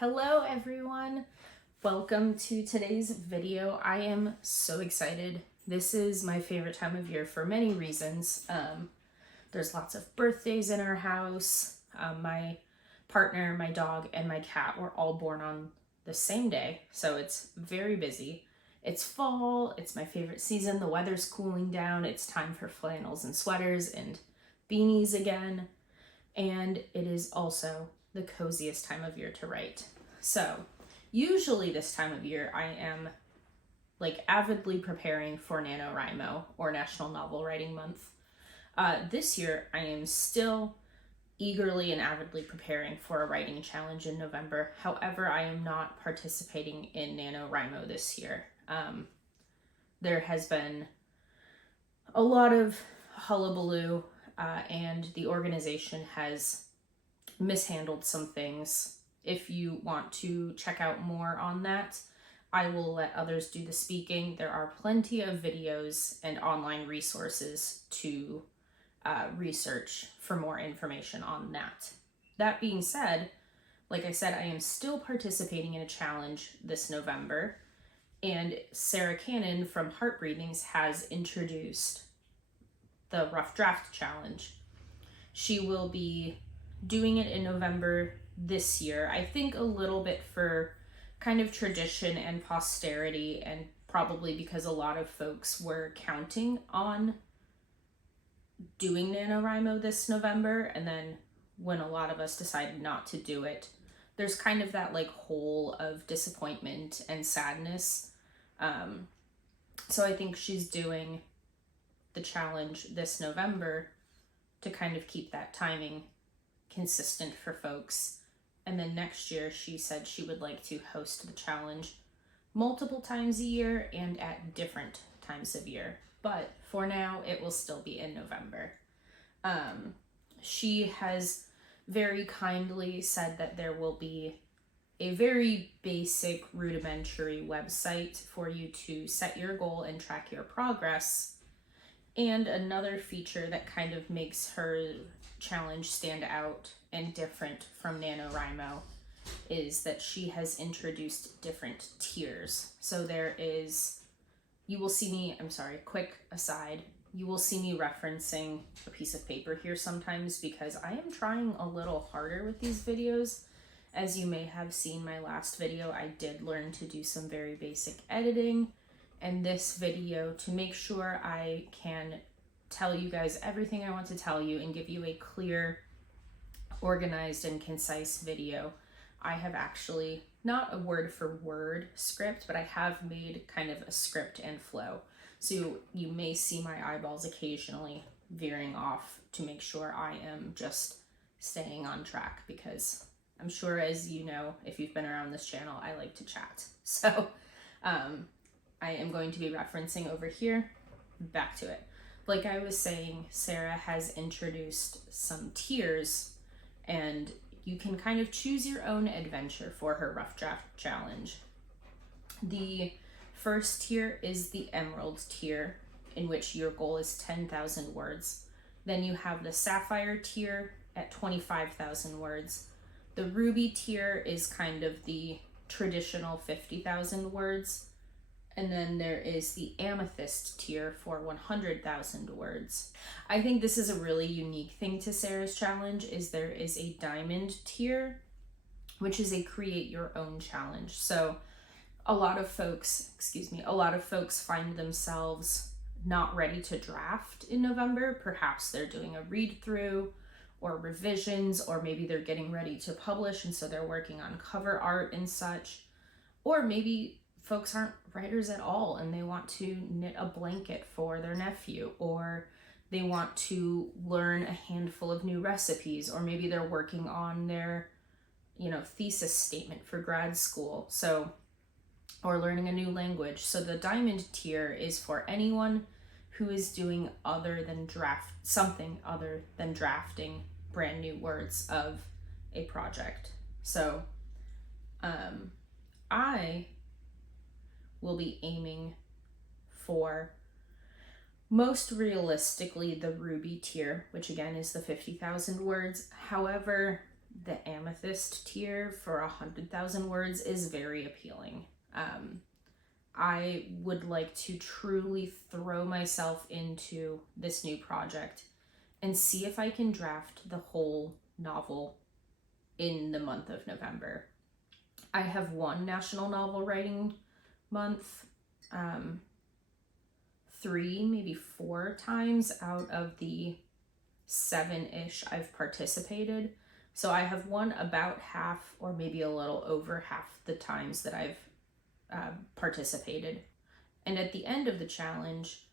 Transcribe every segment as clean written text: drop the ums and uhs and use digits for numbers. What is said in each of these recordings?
Hello everyone, welcome to today's video. I am so excited. This is my favorite time of year for many reasons. There's lots of birthdays in our house. My partner, my dog, and my cat were all born on the same day, so it's very busy. It's fall, it's my favorite season, the weather's cooling down, it's time for flannels and sweaters and beanies again, and it is also the coziest time of year to write. So usually this time of year I am avidly preparing for NaNoWriMo, or National Novel Writing Month. This year I am still eagerly and avidly preparing for a writing challenge in November. However, I am not participating in NaNoWriMo this year. There has been a lot of hullabaloo and the organization has mishandled some things. If you want to check out more on that, I will let others do the speaking. There are plenty of videos and online resources to research for more information on that. That being said, like I said, I am still participating in a challenge this November, and Sarra Cannon from Heart Breathings has introduced the Rough Draft Challenge. She will be doing it in November this year, I think a little bit for kind of tradition and posterity, and probably because a lot of folks were counting on doing NaNoWriMo this November, and then when a lot of us decided not to do it, there's kind of that hole of disappointment and sadness. So I think she's doing the challenge this November to kind of keep that timing consistent for folks. And then next year she said she would like to host the challenge multiple times a year and at different times of year. But for now, it will still be in November. She has very kindly said that there will be a very basic rudimentary website for you to set your goal and track your progress. And another feature that kind of makes her challenge stand out and different from NaNoWriMo is that she has introduced different tiers. So there is, you will see me, quick aside, you will see me referencing a piece of paper here sometimes because I am trying a little harder with these videos. As you may have seen my last video, I did learn to do some very basic editing, and this video, to make sure I can tell you guys everything I want to tell you and give you a clear, organized, and concise video, I have actually, not a word for word script, but I have made kind of a script and flow. So you may see my eyeballs occasionally veering off to make sure I am just staying on track, because I'm sure, as you know, if you've been around this channel, I like to chat. So I am going to be referencing over here. Back to it. Like I was saying, Sarah has introduced some tiers, and you can kind of choose your own adventure for her Rough Draft Challenge. The first tier is the Emerald tier, in which your goal is 10,000 words. Then you have the Sapphire tier at 25,000 words. The Ruby tier is kind of the traditional 50,000 words. And then there is the Amethyst tier for 100,000 words. I think this is a really unique thing to Sarah's challenge, is there is a Diamond tier, which is a create your own challenge. So a lot of folks find themselves not ready to draft in November. Perhaps they're doing a read through or revisions, or maybe they're getting ready to publish and so they're working on cover art and such. Or maybe folks aren't writers at all and they want to knit a blanket for their nephew, or they want to learn a handful of new recipes, or maybe they're working on their, thesis statement for grad school. So, or learning a new language. So the Diamond tier is for anyone who is doing something other than drafting brand new words of a project. So I will be aiming for, most realistically, the Ruby tier, which again is the 50,000 words. However, the amethyst tier for 100,000 words is very appealing. I would like to truly throw myself into this new project and see if I can draft the whole novel in the month of November. I have one National Novel Writing Month 3, maybe 4 times out of the 7-ish I've participated. So I have won about half, or maybe a little over half the times that I've participated. And at the end of the challenge,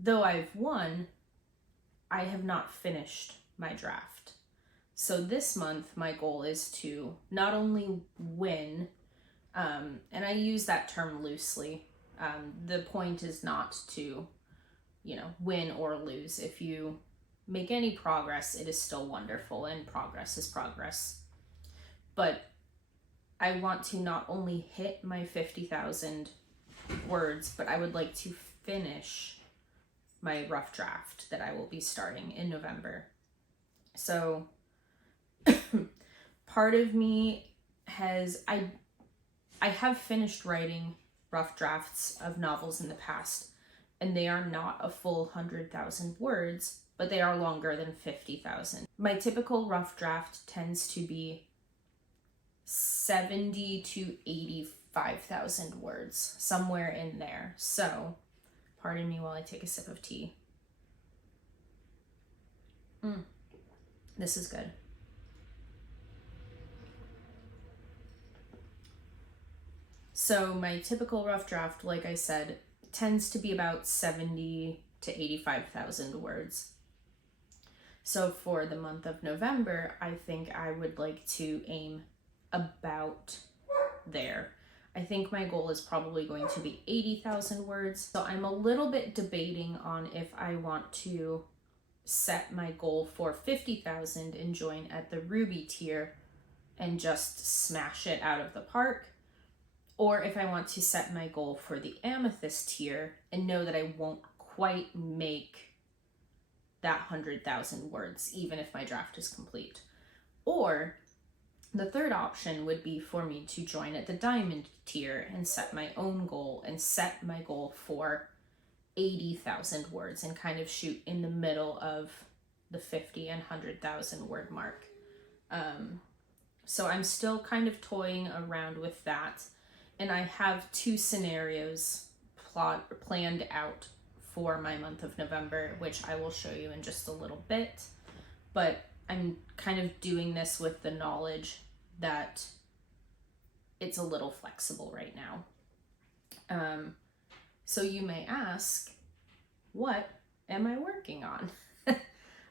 though I've won, I have not finished my draft. So this month, my goal is to not only win, and I use that term loosely. The point is not to, win or lose. If you make any progress, it is still wonderful, and progress is progress. But I want to not only hit my 50,000 words, but I would like to finish my rough draft that I will be starting in November. So part of me I have finished writing rough drafts of novels in the past, and they are not a full 100,000 words, but they are longer than 50,000. My typical rough draft tends to be 70 to 85,000 words, somewhere in there. So, pardon me while I take a sip of tea. This is good. So my typical rough draft, like I said, tends to be about 70 to 85,000 words. So for the month of November, I think I would like to aim about there. I think my goal is probably going to be 80,000 words. So I'm a little bit debating on if I want to set my goal for 50,000 and join at the Ruby tier and just smash it out of the park, or if I want to set my goal for the Amethyst tier and know that I won't quite make that 100,000 words, even if my draft is complete. Or the third option would be for me to join at the Diamond tier and set my own goal, and set my goal for 80,000 words and kind of shoot in the middle of the 50 and 100,000 word mark. So I'm still kind of toying around with that. And I have 2 scenarios planned out for my month of November, which I will show you in just a little bit. But I'm kind of doing this with the knowledge that it's a little flexible right now. So you may ask, what am I working on?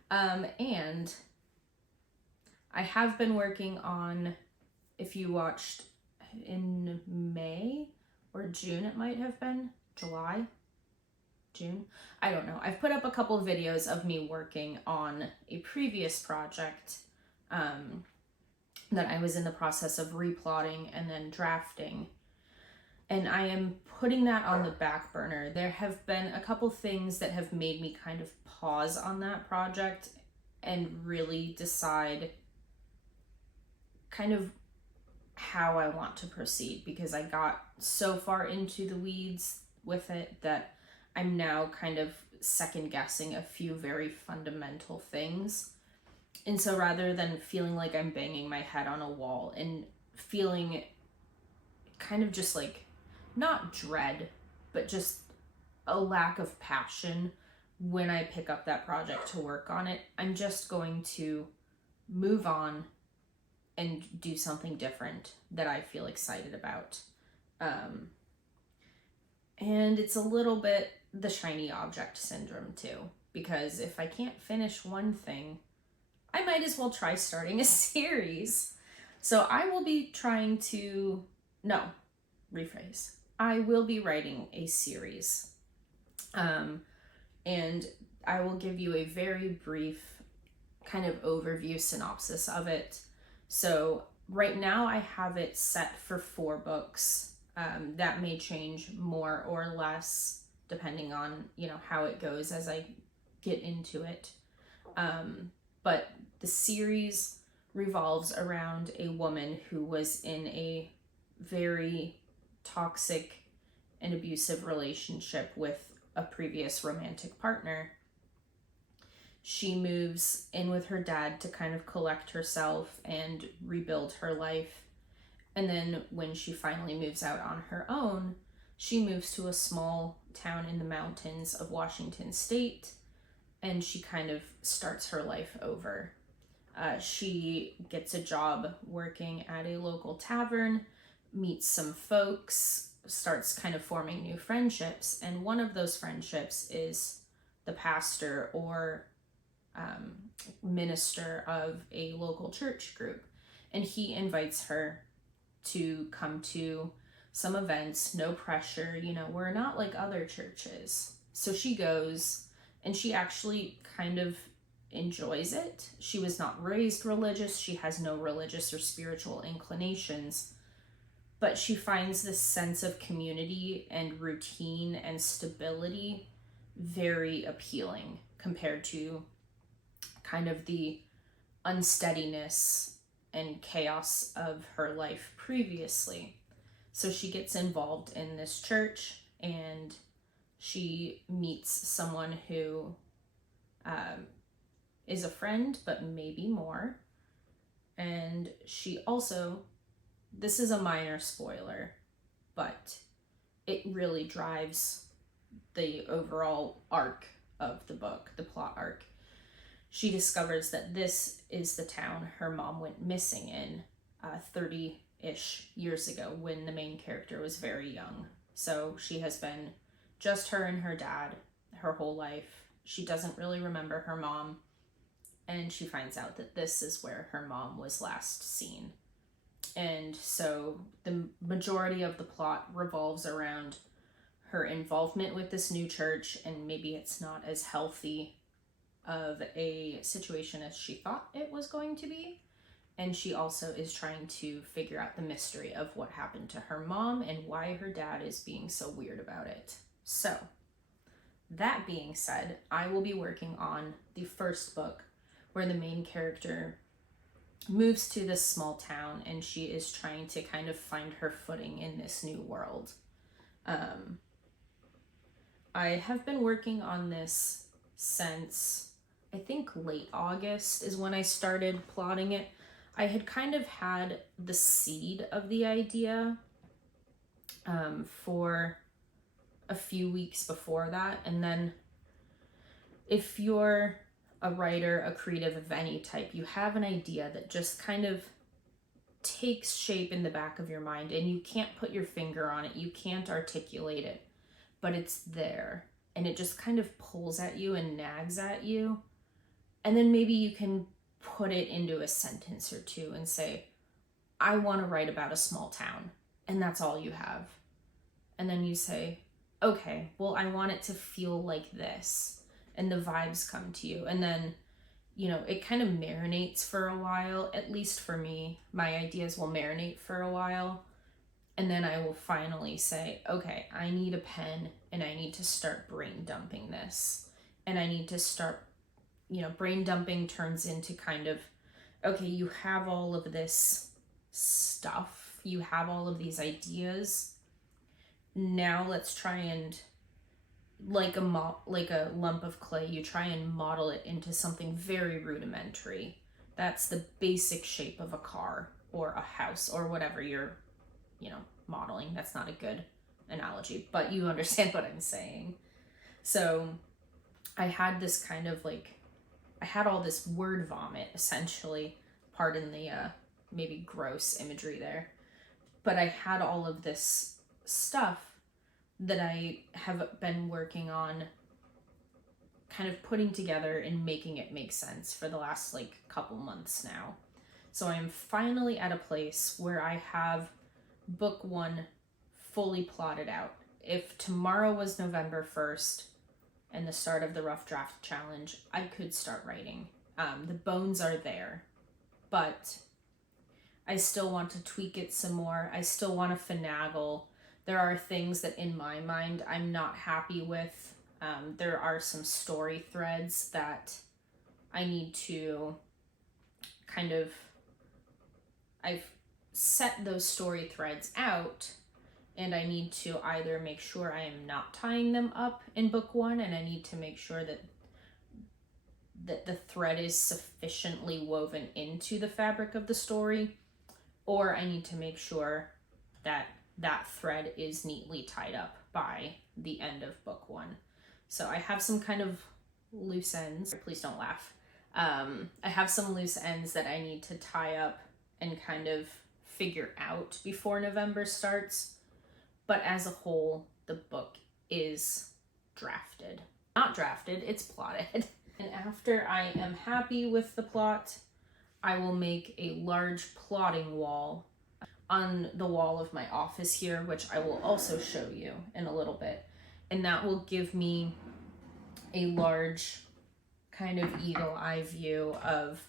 And I have been working on, if you watched in May or June, it might have been June, I don't know. I've put up a couple of videos of me working on a previous project that I was in the process of replotting and then drafting, and I am putting that on the back burner. There have been a couple things that have made me kind of pause on that project and really decide kind of how I want to proceed, because I got so far into the weeds with it that I'm now kind of second guessing a few very fundamental things. And so rather than feeling like I'm banging my head on a wall and feeling kind of just like, not dread, but just a lack of passion when I pick up that project to work on it, I'm just going to move on and do something different that I feel excited about. And it's a little bit the shiny object syndrome too, because if I can't finish one thing, I might as well try starting a series. So I will be I will be writing a series. And I will give you a very brief kind of overview synopsis of it. So right now I have it set for 4 books. That may change more or less depending on, how it goes as I get into it. But the series revolves around a woman who was in a very toxic and abusive relationship with a previous romantic partner. She moves in with her dad to kind of collect herself and rebuild her life. And then when she finally moves out on her own, she moves to a small town in the mountains of Washington State, and she kind of starts her life over. She gets a job working at a local tavern, meets some folks, starts kind of forming new friendships, and one of those friendships is the pastor or minister of a local church group, and he invites her to come to some events. No pressure, we're not like other churches. So she goes, and she actually kind of enjoys it. She was not raised religious. She has no religious or spiritual inclinations, but she finds this sense of community and routine and stability very appealing compared to kind of the unsteadiness and chaos of her life previously. So she gets involved in this church, and she meets someone who is a friend, but maybe more. And she also, this is a minor spoiler, but it really drives the overall arc of the book, the plot arc. She discovers that this is the town her mom went missing in 30-ish years ago when the main character was very young. So she has been just her and her dad her whole life. She doesn't really remember her mom, and she finds out that this is where her mom was last seen. And so the majority of the plot revolves around her involvement with this new church, and maybe it's not as healthy of a situation as she thought it was going to be. And she also is trying to figure out the mystery of what happened to her mom and why her dad is being so weird about it. So, that being said, I will be working on the first book where the main character moves to this small town and she is trying to kind of find her footing in this new world. I have been working on this since I think late August is when I started plotting it. I had kind of had the seed of the idea for a few weeks before that. And then if you're a writer, a creative of any type, you have an idea that just kind of takes shape in the back of your mind and you can't put your finger on it. You can't articulate it, but it's there and it just kind of pulls at you and nags at you. And then maybe you can put it into a sentence or two and say, I want to write about a small town. And that's all you have. And then you say, okay, well, I want it to feel like this. And the vibes come to you. And then, it kind of marinates for a while. At least for me, my ideas will marinate for a while. And then I will finally say, okay, I need a pen and I need to start brain dumping this. And I need to start, brain dumping turns into kind of, okay, you have all of this stuff. You have all of these ideas. Now let's try and, like a lump of clay, you try and model it into something very rudimentary. That's the basic shape of a car or a house or whatever you're, modeling. That's not a good analogy, but you understand what I'm saying. So I had this kind of I had all this word vomit, essentially. Pardon the maybe gross imagery there. But I had all of this stuff that I have been working on kind of putting together and making it make sense for the last couple months now. So I'm finally at a place where I have book 1 fully plotted out. If tomorrow was November 1st and the start of the Rough Draft Challenge, I could start writing. The bones are there, but I still want to tweak it some more. I still want to finagle. There are things that in my mind I'm not happy with. There are some story threads that I need to kind of I've set those story threads out, and I need to either make sure I am not tying them up in book one, and I need to make sure that the thread is sufficiently woven into the fabric of the story, or I need to make sure that that thread is neatly tied up by the end of book one. So I have some kind of loose ends. Please don't laugh. I have some loose ends that I need to tie up and kind of figure out before November starts. But as a whole, the book is drafted. Not drafted, it's plotted. And after I am happy with the plot, I will make a large plotting wall on the wall of my office here, which I will also show you in a little bit. And that will give me a large kind of eagle eye view of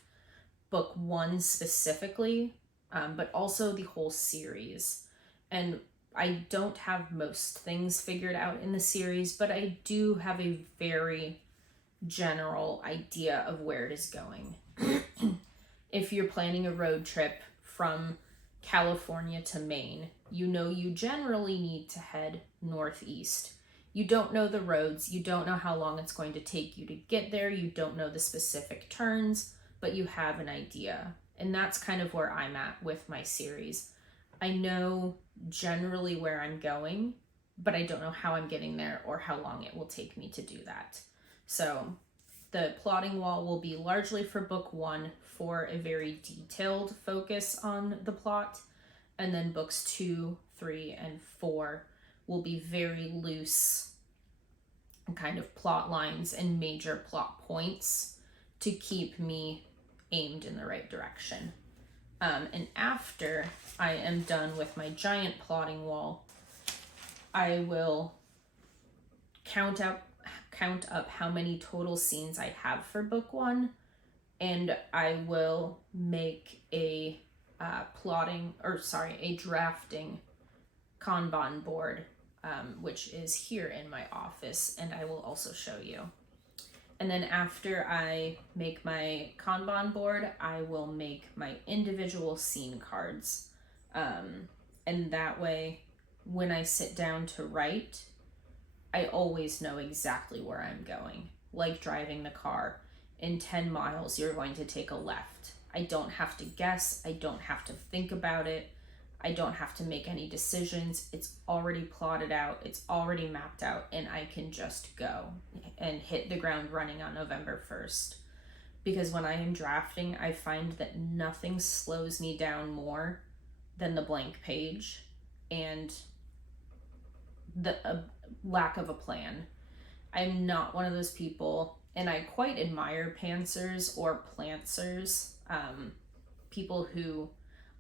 book one specifically, but also the whole series. And I don't have most things figured out in the series, but I do have a very general idea of where it is going. If you're planning a road trip from California to Maine, you know you generally need to head northeast. You don't know the roads, you don't know how long it's going to take you to get there, you don't know the specific turns, but you have an idea. And that's kind of where I'm at with my series. I know generally where I'm going, but I don't know how I'm getting there or how long it will take me to do that. So the plotting wall will be largely for book one for a very detailed focus on the plot. And then books 2, 3, and 4 will be very loose kind of plot lines and major plot points to keep me aimed in the right direction. And after I am done with my giant plotting wall, I will count up how many total scenes I have for book one, and I will make a drafting Kanban board, which is here in my office, and I will also show you. And then after I make my Kanban board, I will make my individual scene cards. And that way, when I sit down to write, I always know exactly where I'm going. Like driving the car. In 10 miles, you're going to take a left. I don't have to guess. I don't have to think about it. I don't have to make any decisions. It's already plotted out. It's already mapped out, and I can just go and hit the ground running on November 1st. Because when I am drafting, I find that nothing slows me down more than the blank page and the lack of a plan. I'm not one of those people, and I quite admire pantsers or plantsers, people who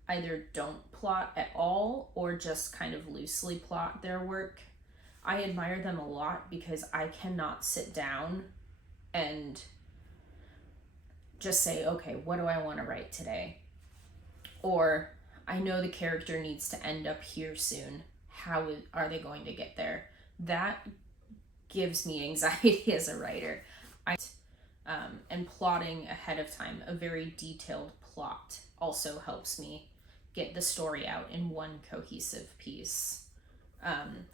either don't plot at all or just kind of loosely plot their work. I admire them a lot because I cannot sit down and just say, okay, what do I want to write today? Or I know the character needs to end up here soon. How are they going to get there? That gives me anxiety as a writer. And plotting ahead of time, a very detailed plot, also helps me get the story out in one cohesive piece.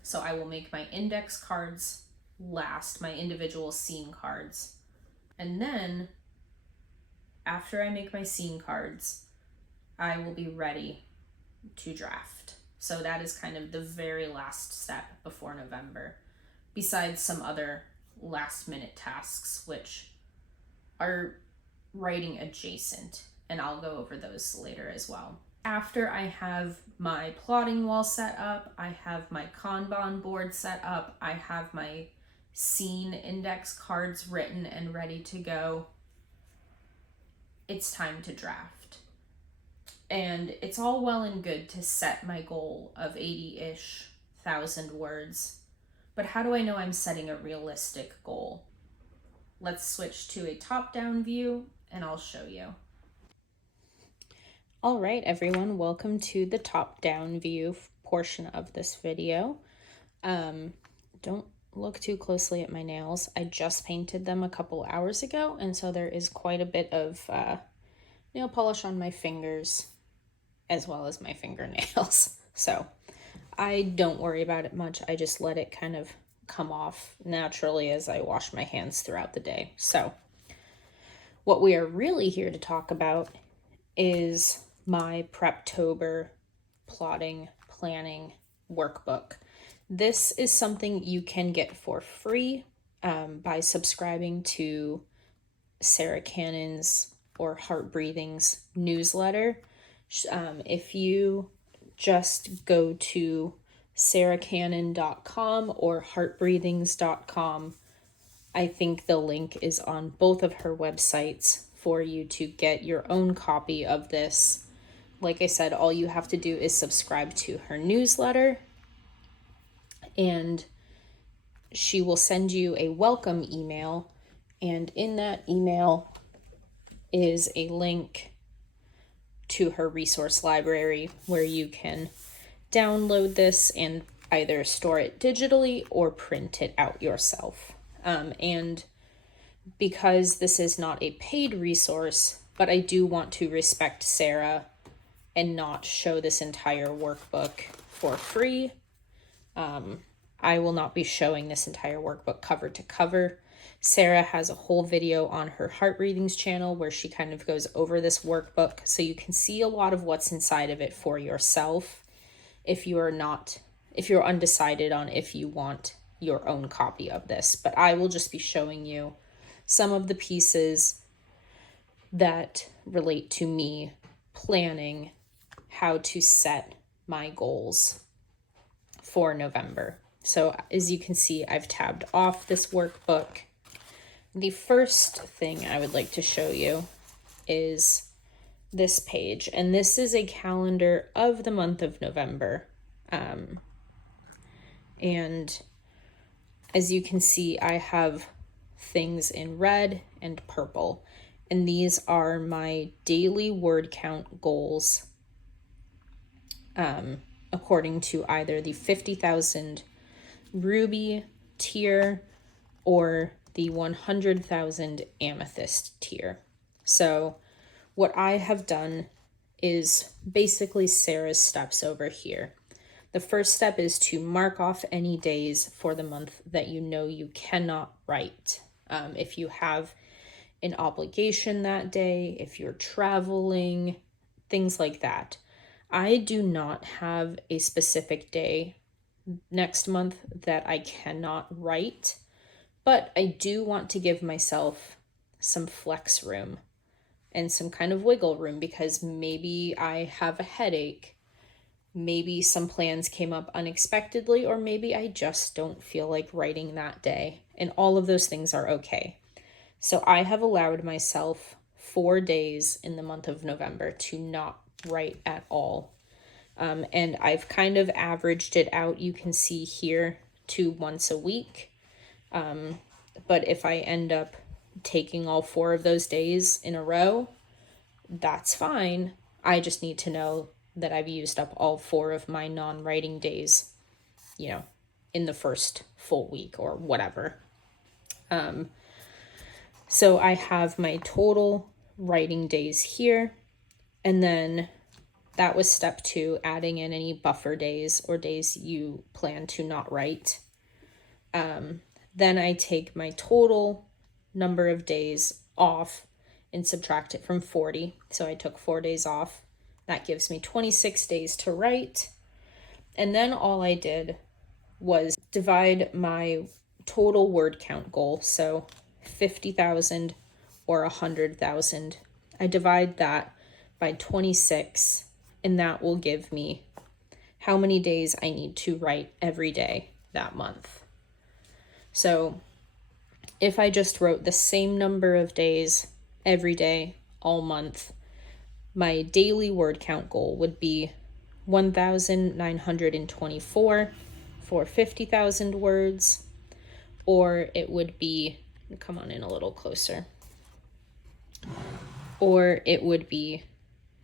So I will make my index cards last, my individual scene cards. And then after I make my scene cards, I will be ready to draft. So that is kind of the very last step before November, besides some other last minute tasks, which are writing adjacent, and I'll go over those later as well. After I have my plotting wall set up, I have my Kanban board set up, I have my scene index cards written and ready to go, it's time to draft. And it's all well and good to set my goal of 80-ish thousand words, but how do I know I'm setting a realistic goal? Let's switch to a top-down view and I'll show you. All right, everyone, welcome to the top-down view portion of this video. Don't look too closely at my nails. I just painted them a couple hours ago, and so there is quite a bit of nail polish on my fingers. as well as my fingernails. So I don't worry about it much. I just let it kind of come off naturally as I wash my hands throughout the day. So what we are really here to talk about is my Preptober plotting planning workbook. This is something you can get for free by subscribing to Sarra Cannon's or Heart Breathing's newsletter. If you just go to sarracannon.com or heartbreathings.com, I think the link is on both of her websites for you to get your own copy of this. Like I said, all you have to do is subscribe to her newsletter, and she will send you a welcome email, and in that email is a link to her resource library where you can download this and either store it digitally or print it out yourself. And because this is not a paid resource, but I do want to respect Sarra and not show this entire workbook for free, I will not be showing this entire workbook cover to cover. Sarra has a whole video on her Heart Breathings channel where she kind of goes over this workbook, so you can see a lot of what's inside of it for yourself if you're undecided on if you want your own copy of this. But I will just be showing you some of the pieces that relate to me planning how to set my goals for November. So as you can see, I've tabbed off this workbook. The first thing I would like to show you is this page, and this is a calendar of the month of November. And as you can see, I have things in red and purple, and these are my daily word count goals according to either the 50,000 ruby tier or the 100,000 amethyst tier. So what I have done is basically Sarra's steps over here. The first step is to mark off any days for the month that you know you cannot write. If you have an obligation that day, if you're traveling, things like that. I do not have a specific day next month that I cannot write, but I do want to give myself some flex room and some kind of wiggle room because maybe I have a headache, maybe some plans came up unexpectedly, or maybe I just don't feel like writing that day, and all of those things are okay. So I have allowed myself 4 days in the month of November to not write at all. And I've kind of averaged it out, you can see here, to once a week. But if I end up taking all 4 of those days in a row, that's fine. I just need to know that I've used up all 4 of my non-writing days, in the first full week or whatever. So I have my total writing days here, and then that was step 2, adding in any buffer days or days you plan to not write. Then I take my total number of days off and subtract it from 40. So I took 4 days off. That gives me 26 days to write. And then all I did was divide my total word count goal. So 50,000 or 100,000. I divide that by 26, and that will give me how many days I need to write every day that month. So if I just wrote the same number of days every day, all month, my daily word count goal would be 1,924 for 50,000 words, or it would be, come on in a little closer, or it would be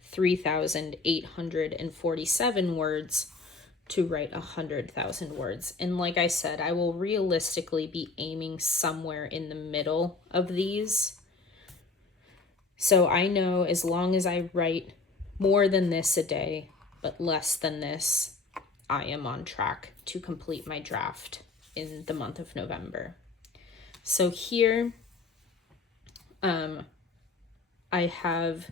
3,847 words to write 100,000 words. And like I said, I will realistically be aiming somewhere in the middle of these. So I know as long as I write more than this a day, but less than this, I am on track to complete my draft in the month of November. So here, I have,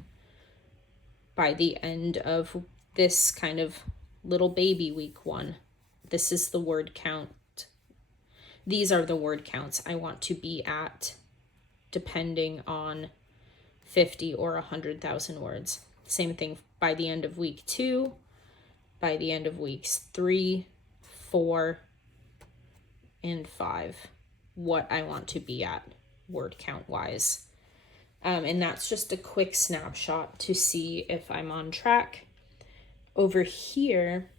by the end of this kind of little baby week 1, this is the word count. These are the word counts I want to be at, depending on 50 or 100,000 words. Same thing by the end of week 2, by the end of weeks 3, 4, and 5, what I want to be at word count wise. And that's just a quick snapshot to see if I'm on track. Over here,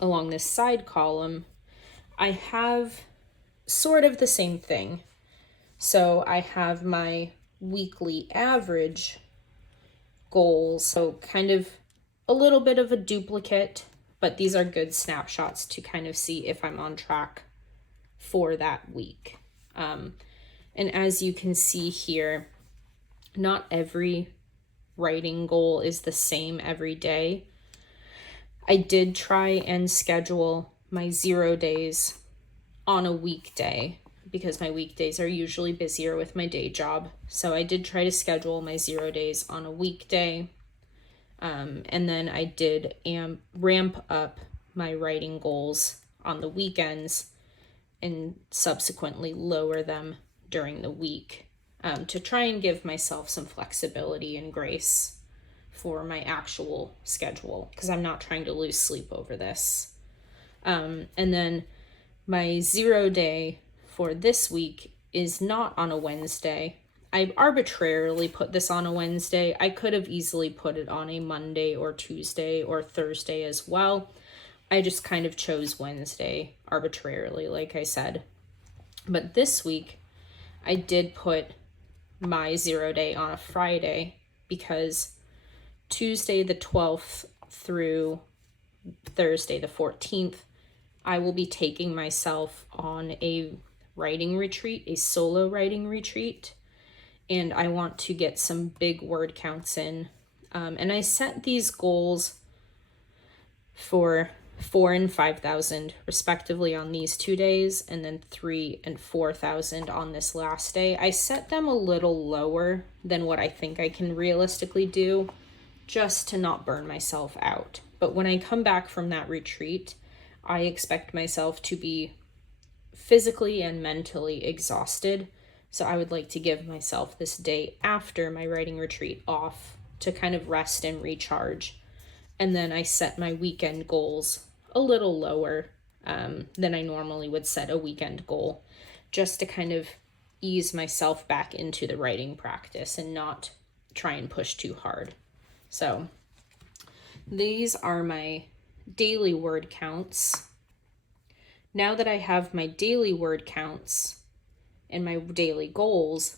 along this side column, I have sort of the same thing. So I have my weekly average goals. So kind of a little bit of a duplicate, but these are good snapshots to kind of see if I'm on track for that week. And as you can see here, not every writing goal is the same every day. I did try and schedule my 0 days on a weekday because my weekdays are usually busier with my day job. So I did try to schedule my 0 days on a weekday. And then I did ramp up my writing goals on the weekends and subsequently lower them during the week, to try and give myself some flexibility and grace for my actual schedule, because I'm not trying to lose sleep over this. And then my 0 day for this week is not on a Wednesday. I arbitrarily put this on a Wednesday. I could have easily put it on a Monday or Tuesday or Thursday as well. I just kind of chose Wednesday arbitrarily, like I said. But this week, I did put my 0 day on a Friday because Tuesday the 12th through Thursday the 14th, I will be taking myself on a writing retreat, a solo writing retreat, and I want to get some big word counts in. And I set these goals for 4,000 and 5,000 respectively on these 2 days, and then 3,000 and 4,000 on this last day. I set them a little lower than what I think I can realistically do, just to not burn myself out. But when I come back from that retreat, I expect myself to be physically and mentally exhausted. So I would like to give myself this day after my writing retreat off to kind of rest and recharge. And then I set my weekend goals a little lower than I normally would set a weekend goal, just to kind of ease myself back into the writing practice and not try and push too hard. So these are my daily word counts. Now that I have my daily word counts and my daily goals,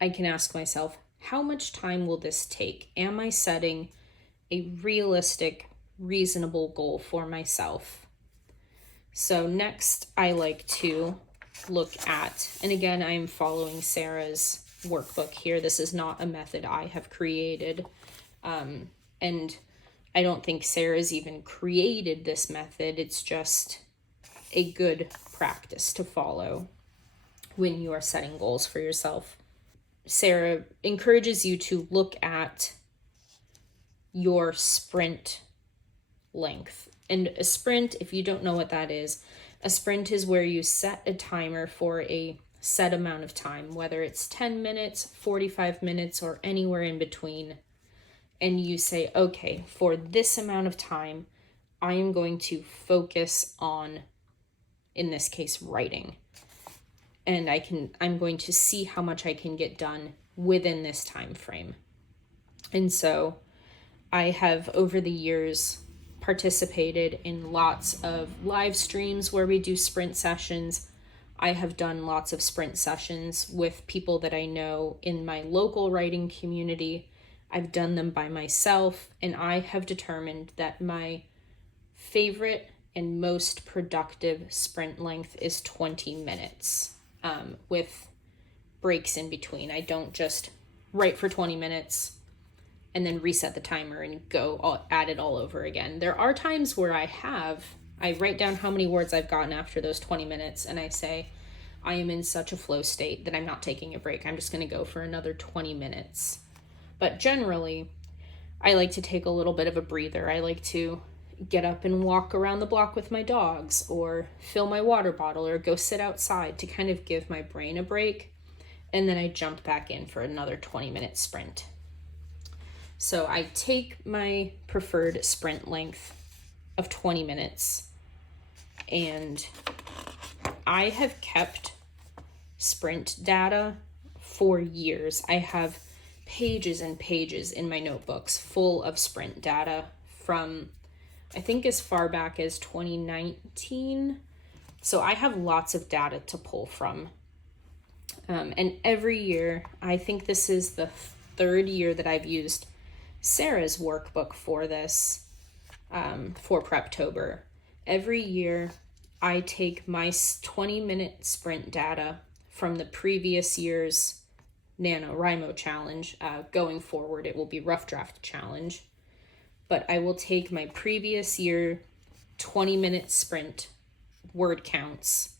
I can ask myself, how much time will this take? Am I setting a realistic, reasonable goal for myself? So next, I like to look at, and again, I'm following Sarah's workbook here. This is not a method I have created. And I don't think Sarah's even created this method. It's just a good practice to follow when you are setting goals for yourself. Sarah encourages you to look at your sprint length. And a sprint, if you don't know what that is, a sprint is where you set a timer for a set amount of time, whether it's 10 minutes, 45 minutes, or anywhere in between. And you say, okay, for this amount of time, I am going to focus on, in this case, writing. And I'm going to see how much I can get done within this time frame. And so I have, over the years, participated in lots of live streams where we do sprint sessions. I have done lots of sprint sessions with people that I know in my local writing community. I've done them by myself, and I have determined that my favorite and most productive sprint length is 20 minutes, with breaks in between. I don't just write for 20 minutes and then reset the timer and add it all over again. There are times where I write down how many words I've gotten after those 20 minutes, and I say, I am in such a flow state that I'm not taking a break. I'm just going to go for another 20 minutes. But generally, I like to take a little bit of a breather. I like to get up and walk around the block with my dogs, or fill my water bottle, or go sit outside to kind of give my brain a break. And then I jump back in for another 20-minute sprint. So I take my preferred sprint length of 20 minutes, and I have kept sprint data for years. I have pages and pages in my notebooks full of sprint data from, I think, as far back as 2019. So I have lots of data to pull from. And every year, I think this is the third year that I've used Sarah's workbook for this, for Preptober. Every year, I take my 20-minute sprint data from the previous year's NaNoWriMo challenge. Going forward, it will be Rough Draft challenge. But I will take my previous year 20-minute sprint word counts,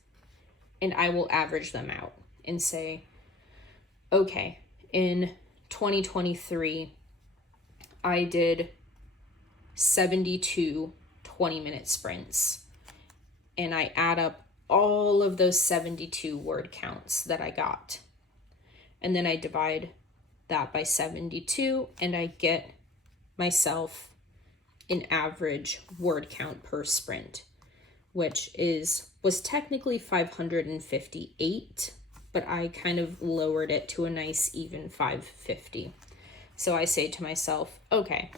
and I will average them out and say, okay, in 2023, I did 72 20-minute sprints, and I add up all of those 72 word counts that I got. And then I divide that by 72, and I get myself an average word count per sprint, which was technically 558, but I kind of lowered it to a nice even 550. So I say to myself, okay,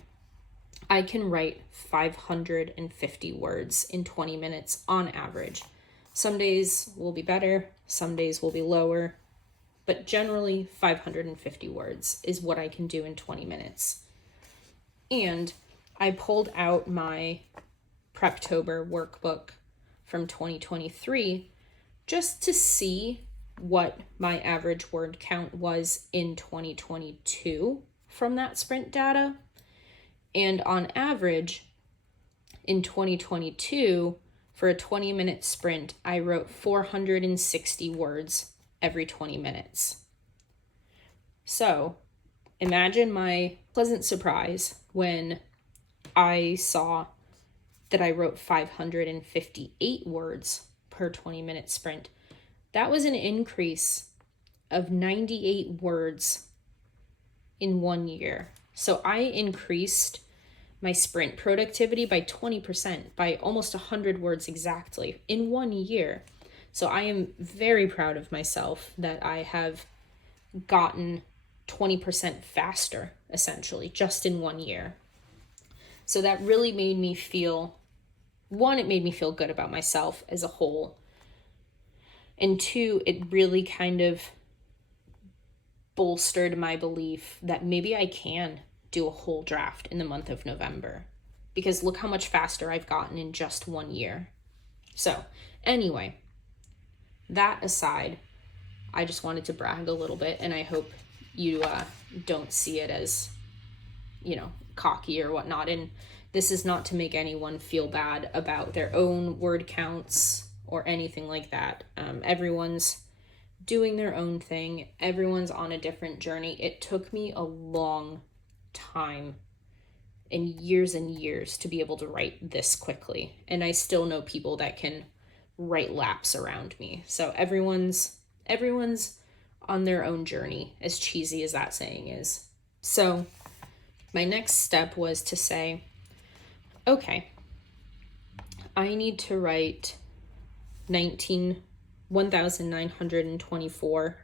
I can write 550 words in 20 minutes on average. Some days will be better, some days will be lower, but generally 550 words is what I can do in 20 minutes. And I pulled out my Preptober workbook from 2023 just to see what my average word count was in 2022 from that sprint data. And on average, in 2022, for a 20-minute sprint, I wrote 460 words every 20 minutes. So imagine my pleasant surprise when I saw that I wrote 558 words per 20-minute sprint. That was an increase of 98 words in 1 year. So I increased my sprint productivity by 20%, by almost 100 words exactly in 1 year. So I am very proud of myself that I have gotten 20% faster, essentially, just in 1 year. So that really made me feel, one, it made me feel good about myself as a whole. And two, it really kind of bolstered my belief that maybe I can do a whole draft in the month of November, because look how much faster I've gotten in just 1 year. So anyway, that aside, I just wanted to brag a little bit, and I hope you don't see it as, cocky or whatnot. And this is not to make anyone feel bad about their own word counts or anything like that. Everyone's doing their own thing. Everyone's on a different journey. It took me a long time and years to be able to write this quickly. And I still know people that can write laps around me. So everyone's on their own journey, as cheesy as that saying is. So my next step was to say, okay, I need to write 1,924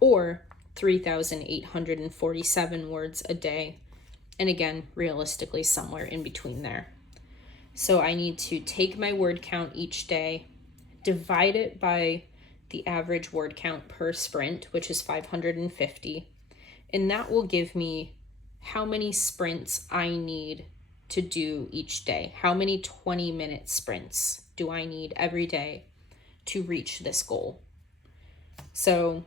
or 3,847 words a day. And again, realistically, somewhere in between there. So I need to take my word count each day, divide it by the average word count per sprint, which is 550. And that will give me how many sprints I need to do each day. How many 20-minute sprints do I need every day to reach this goal? So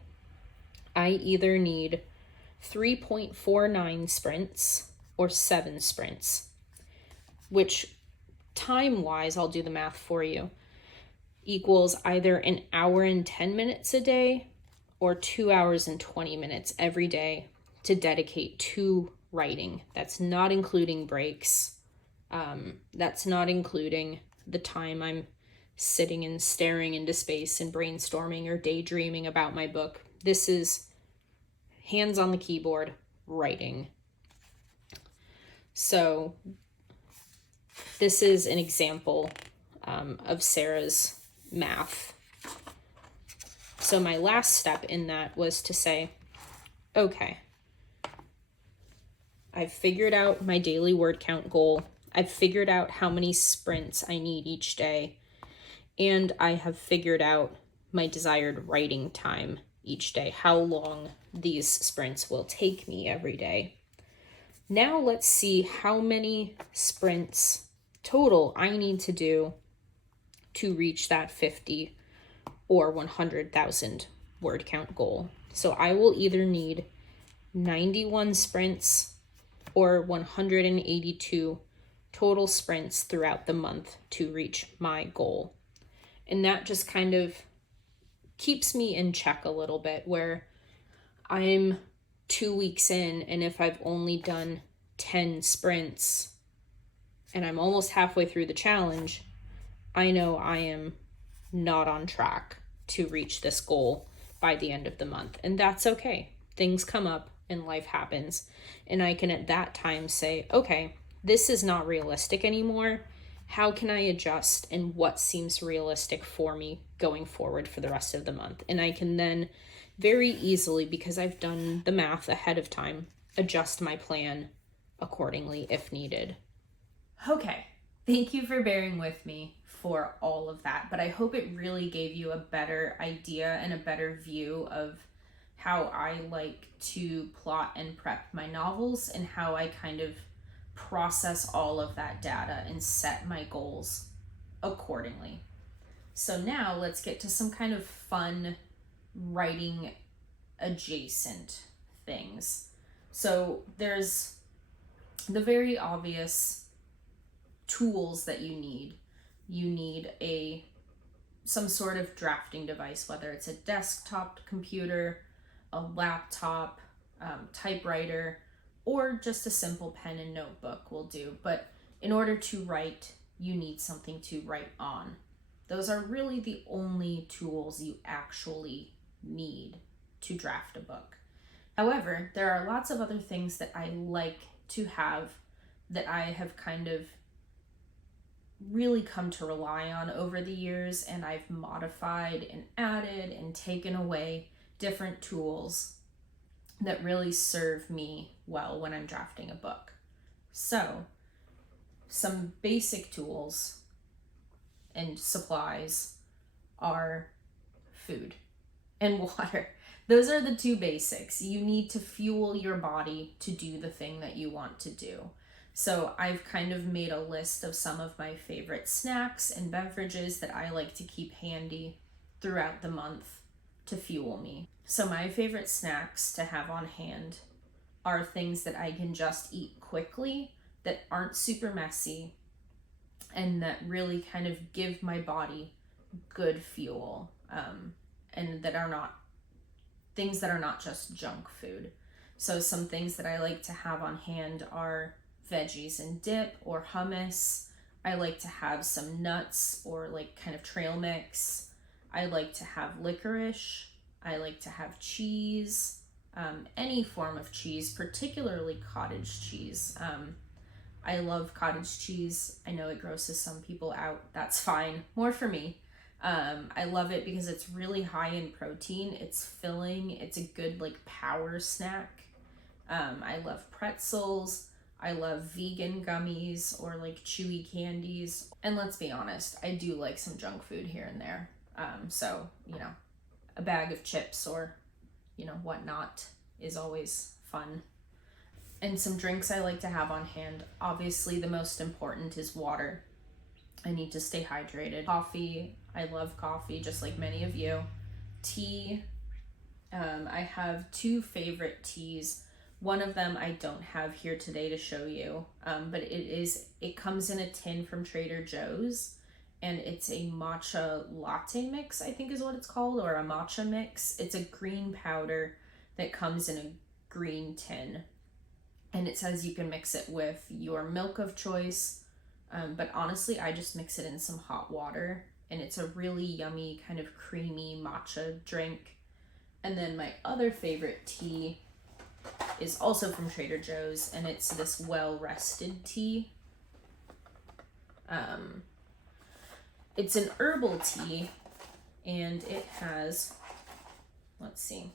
I either need 3.49 sprints or 7 sprints, which time-wise, I'll do the math for you, equals either an hour and 10 minutes a day or 2 hours and 20 minutes every day to dedicate to writing. That's not including breaks. That's not including the time I'm sitting and staring into space and brainstorming or daydreaming about my book. This is hands on the keyboard, writing. So this is an example of Sarah's math. So my last step in that was to say, okay, I've figured out my daily word count goal. I've figured out how many sprints I need each day. And I have figured out my desired writing time each day, how long these sprints will take me every day. Now let's see how many sprints total I need to do to reach that 50 or 100,000 word count goal. So I will either need 91 sprints or 182 total sprints throughout the month to reach my goal. And that just kind of keeps me in check a little bit, where I'm 2 weeks in, and if I've only done 10 sprints and I'm almost halfway through the challenge, I know I am not on track to reach this goal by the end of the month. And that's okay. Things come up and life happens. And I can at that time say, okay, this is not realistic anymore. How can I adjust, and what seems realistic for me going forward for the rest of the month? And I can then very easily, because I've done the math ahead of time, adjust my plan accordingly if needed. Okay, thank you for bearing with me for all of that, but I hope it really gave you a better idea and a better view of how I like to plot and prep my novels, and how I kind of process all of that data and set my goals accordingly. So now let's get to some kind of fun writing adjacent things. So there's the very obvious tools that you need. You need some sort of drafting device, whether it's a desktop computer, a laptop, typewriter, or just a simple pen and notebook will do. But in order to write, you need something to write on. Those are really the only tools you actually need to draft a book. However, there are lots of other things that I like to have that I have kind of really come to rely on over the years, and I've modified and added and taken away different tools that really serve me well when I'm drafting a book. So, some basic tools and supplies are food and water. Those are the two basics. You need to fuel your body to do the thing that you want to do. So I've kind of made a list of some of my favorite snacks and beverages that I like to keep handy throughout the month to fuel me. So my favorite snacks to have on hand are things that I can just eat quickly, that aren't super messy, and that really kind of give my body good fuel, and that are not things that are not just junk food. So some things that I like to have on hand are veggies and dip or hummus. I like to have some nuts or like kind of trail mix. I like to have licorice. I like to have cheese, any form of cheese, particularly cottage cheese. I love cottage cheese. I know it grosses some people out. That's fine. More for me. I love it because it's really high in protein. It's filling. It's a good like power snack. I love pretzels. I love vegan gummies or like chewy candies. And let's be honest, I do like some junk food here and there. So, a bag of chips or, whatnot is always fun. And some drinks I like to have on hand. Obviously, the most important is water. I need to stay hydrated. Coffee, I love coffee, just like many of you. Tea, I have two favorite teas. One of them I don't have here today to show you, but it comes in a tin from Trader Joe's, and it's a matcha latte mix, I think is what it's called, or a matcha mix. It's a green powder that comes in a green tin, and it says you can mix it with your milk of choice, but honestly I just mix it in some hot water, and it's a really yummy kind of creamy matcha drink. And then my other favorite tea is also from Trader Joe's, and it's this well-rested tea. It's an herbal tea, and it has, let's see,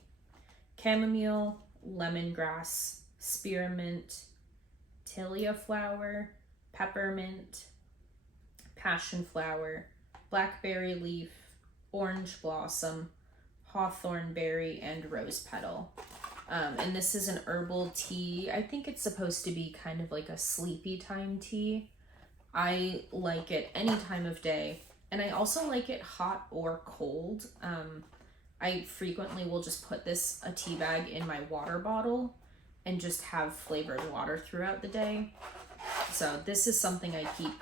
chamomile, lemongrass, spearmint, tilia flower, peppermint, passion flower, blackberry leaf, orange blossom, hawthorn berry, and rose petal. And this is an herbal tea. I think it's supposed to be kind of like a sleepy time tea. I like it any time of day, and I also like it hot or cold. I frequently will just put a tea bag in my water bottle and just have flavored water throughout the day. So this is something I keep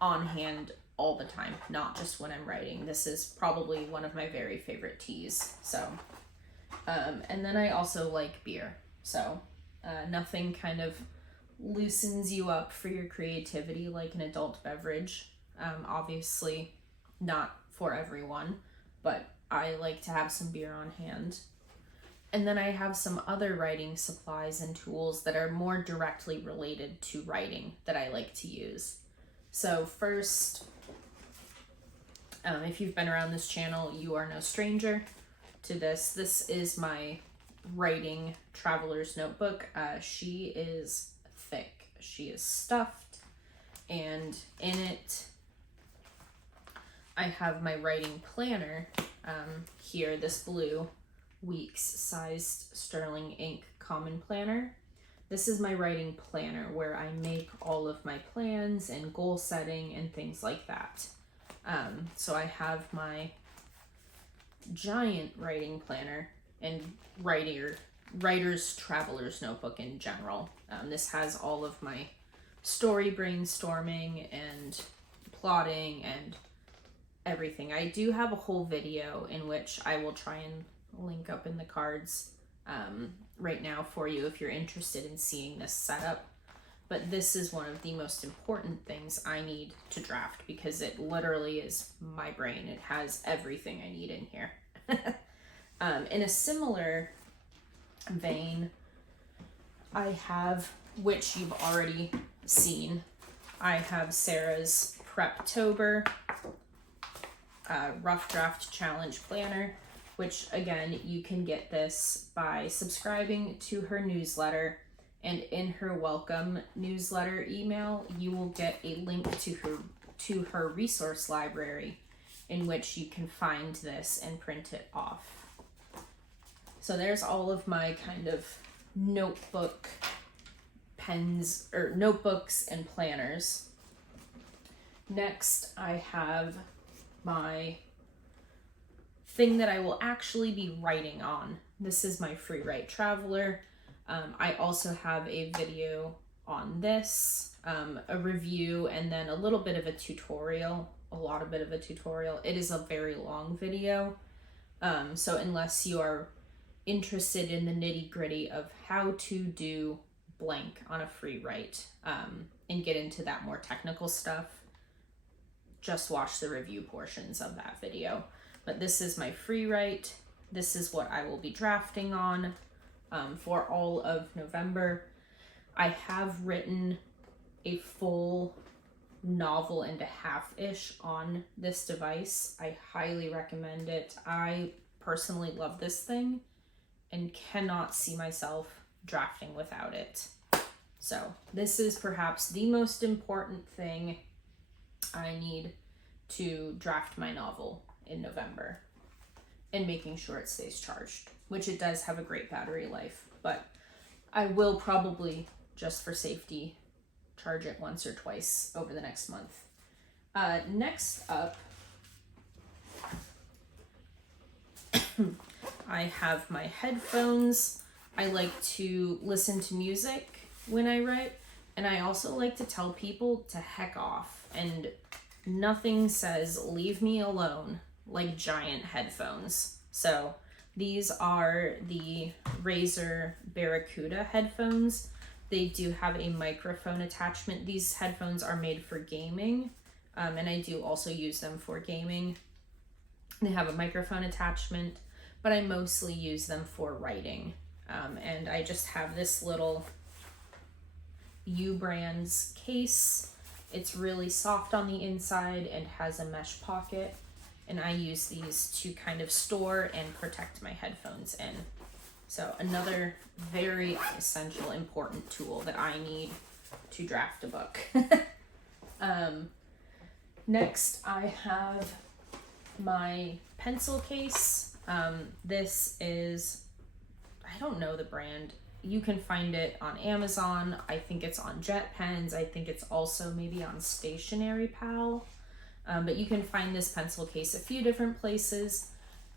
on hand all the time, not just when I'm writing. This is probably one of my very favorite teas. So, and then I also like beer. So nothing kind of loosens you up for your creativity like an adult beverage. Obviously not for everyone, but I like to have some beer on hand. And then I have some other writing supplies and tools that are more directly related to writing that I like to use. So first, if you've been around this channel, you are no stranger to this. This is my writing traveler's notebook. She is thick. She is stuffed, and in it I have my writing planner here, this blue Weeks sized sterling ink common planner. This is my writing planner where I make all of my plans and goal setting and things like that. So I have my giant writing planner and writer's traveler's notebook in general. This has all of my story brainstorming and plotting and everything. I do have a whole video in which I will try and link up in the cards right now for you if you're interested in seeing this setup. But this is one of the most important things I need to draft because it literally is my brain. It has everything I need in here. In a similar vein, I have, which you've already seen, I have Sarah's Preptober Rough Draft Challenge Planner, which again, you can get this by subscribing to her newsletter, and in her welcome newsletter email, you will get a link to her resource library in which you can find this and print it off. So there's all of my kind of notebook pens or notebooks and planners. Next, I have my thing that I will actually be writing on. This is my Free Write Traveler. I also have a video on this, a review, and then a little bit of a tutorial, It is a very long video. So unless you are interested in the nitty-gritty of how to do blank on a free write and get into that more technical stuff, just watch the review portions of that video. But this is my free write. This is what I will be drafting on for all of November. I have written a full novel and a half-ish on this device. I highly recommend it. I personally love this thing and cannot see myself drafting without it. So this is perhaps the most important thing I need to draft my novel in November, and making sure it stays charged, which it does have a great battery life, but I will probably, just for safety, charge it once or twice over the next month. Next up, I have my headphones. I like to listen to music when I write, and I also like to tell people to heck off, and nothing says leave me alone like giant headphones. So these are the Razer Barracuda headphones. They do have a microphone attachment. These headphones are made for gaming, and I do also use them for gaming. They have a microphone attachment, but I mostly use them for writing. And I just have this little U-Brands case. It's really soft on the inside and has a mesh pocket. And I use these to kind of store and protect my headphones in. So another very essential, important tool that I need to draft a book. Next, I have my pencil case. This is, I don't know the brand. You can find it on Amazon. I think it's on Jet Pens. I think it's also maybe on Stationery Pal. But you can find this pencil case a few different places.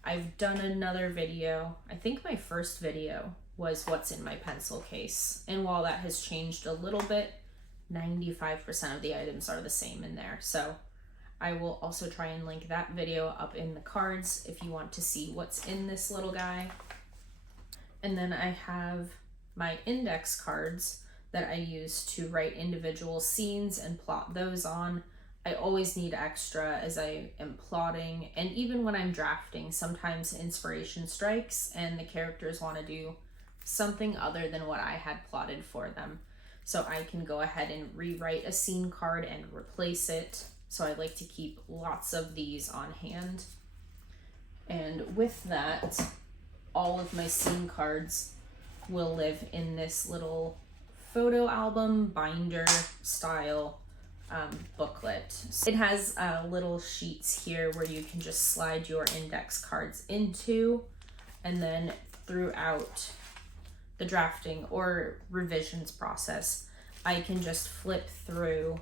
I've done another video. I think my first video was what's in my pencil case. And while that has changed a little bit, 95% of the items are the same in there. So I will also try and link that video up in the cards if you want to see what's in this little guy. And then I have my index cards that I use to write individual scenes and plot those on. I always need extra as I am plotting, and even when I'm drafting, sometimes inspiration strikes and the characters want to do something other than what I had plotted for them. So I can go ahead and rewrite a scene card and replace it. So I like to keep lots of these on hand. And with that, all of my scene cards will live in this little photo album binder style booklet. It has little sheets here where you can just slide your index cards into, and then throughout the drafting or revisions process, I can just flip through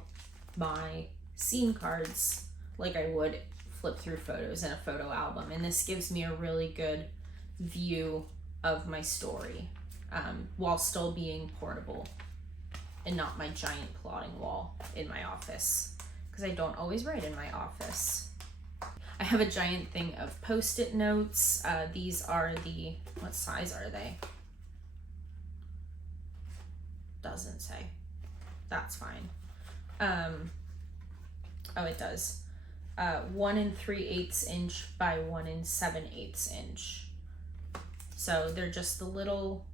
my scene cards like I would flip through photos in a photo album. And this gives me a really good view of my story while still being portable and not my giant plotting wall in my office, because I don't always write in my office. I have a giant thing of Post-it notes. These are the, what size are they? Doesn't say. That's fine. Oh, it does. 1 3/8 inch by 1 7/8 inch. So they're just the little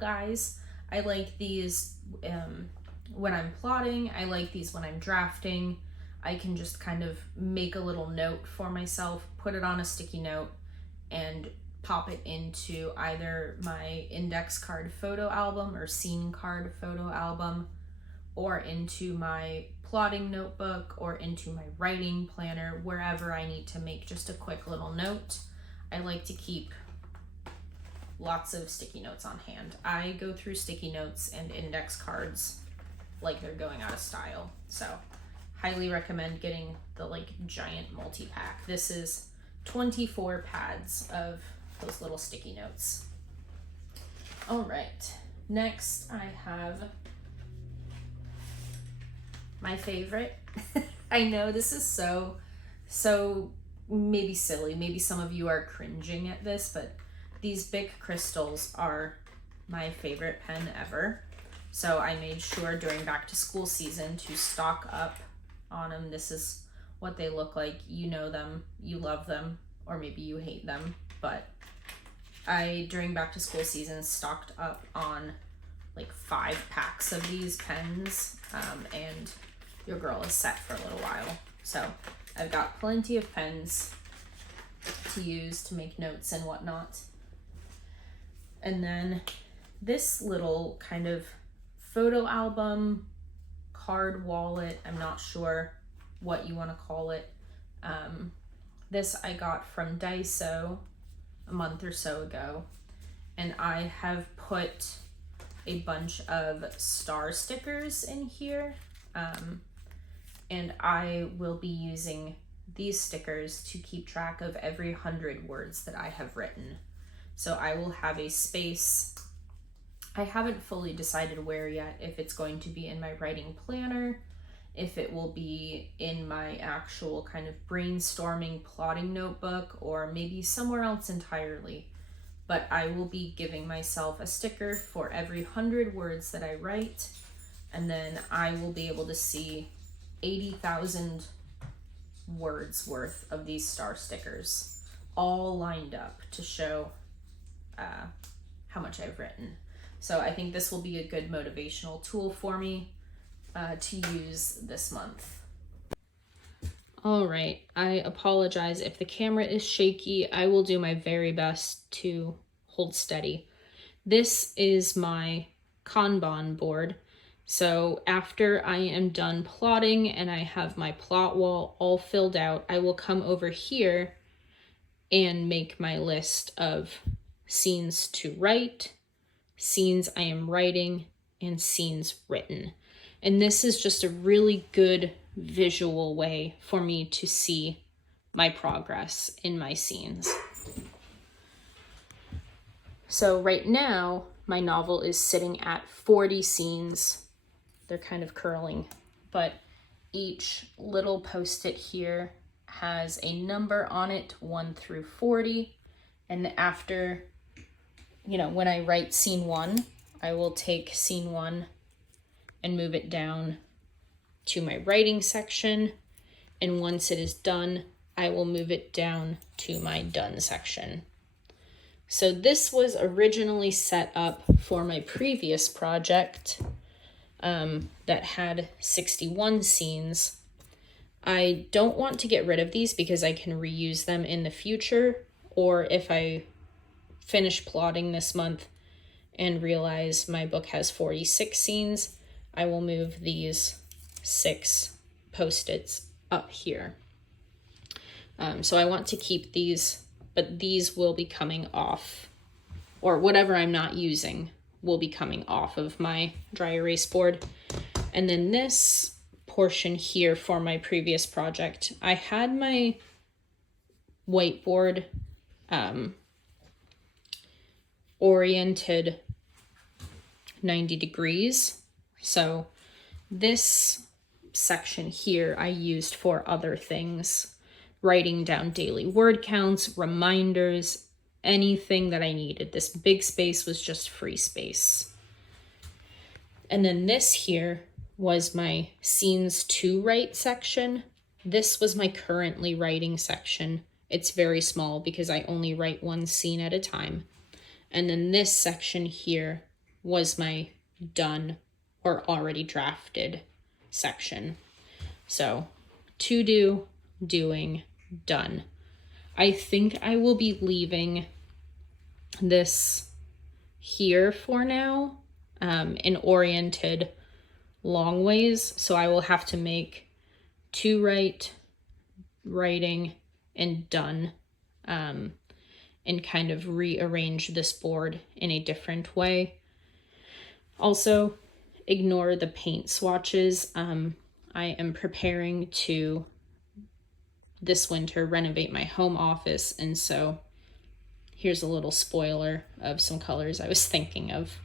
guys. I like these when I'm plotting. I like these when I'm drafting. I can just kind of make a little note for myself, put it on a sticky note, and pop it into either my index card photo album or scene card photo album, or into my plotting notebook, or into my writing planner, wherever I need to make just a quick little note. I like to keep lots of sticky notes on hand. I go through sticky notes and index cards like they're going out of style. So highly recommend getting the giant multi-pack. This is 24 pads of those little sticky notes. All right, next I have my favorite. I know this is so maybe silly. Maybe some of you are cringing at this, but these Bic crystals are my favorite pen ever. So I made sure during back to school season to stock up on them. This is what they look like. You know them, you love them, or maybe you hate them, but I, during back to school season, stocked up on 5 packs of these pens, and your girl is set for a little while. So I've got plenty of pens to use to make notes and whatnot. And then this little kind of photo album, card wallet, I'm not sure what you want to call it. This I got from Daiso a month or so ago, and I have put a bunch of star stickers in here, and I will be using these stickers to keep track of every 100 words that I have written. So I will have a space I haven't fully decided where yet, if it's going to be in my writing planner, if it will be in my actual kind of brainstorming plotting notebook, or maybe somewhere else entirely. But I will be giving myself a sticker for every 100 words that I write, and then I will be able to see 80,000 words worth of these star stickers all lined up to show how much I've written. So I think this will be a good motivational tool for me to use this month. All right, I apologize if the camera is shaky. I will do my very best to hold steady. This is my Kanban board. So after I am done plotting and I have my plot wall all filled out, I will come over here and make my list of scenes to write, scenes I am writing, and scenes written. And this is just a really good visual way for me to see my progress in my scenes. So right now, my novel is sitting at 40 scenes. They're kind of curling, but each little post-it here has a number on it, 1 through 40. And after, when I write scene 1, I will take scene 1 and move it down to my writing section. And once it is done, I will move it down to my done section. So this was originally set up for my previous project that had 61 scenes. I don't want to get rid of these because I can reuse them in the future, or if I finish plotting this month and realize my book has 46 scenes, I will move these 6 post-its up here. So I want to keep these, but these will be coming off, or whatever I'm not using will be coming off of my dry erase board. And then this portion here for my previous project, I had my whiteboard oriented 90 degrees. So this section here I used for other things, writing down daily word counts, reminders, anything that I needed. This big space was just free space. And then this here was my scenes to write section. This was my currently writing section. It's very small because I only write one scene at a time. And then this section here was my done or already drafted section. So to do, doing, done. I think I will be leaving this here for now in oriented long ways. So I will have to make to write, writing, and done, and kind of rearrange this board in a different way. Also, ignore the paint swatches. I am preparing to this winter renovate my home office, and so here's a little spoiler of some colors I was thinking of.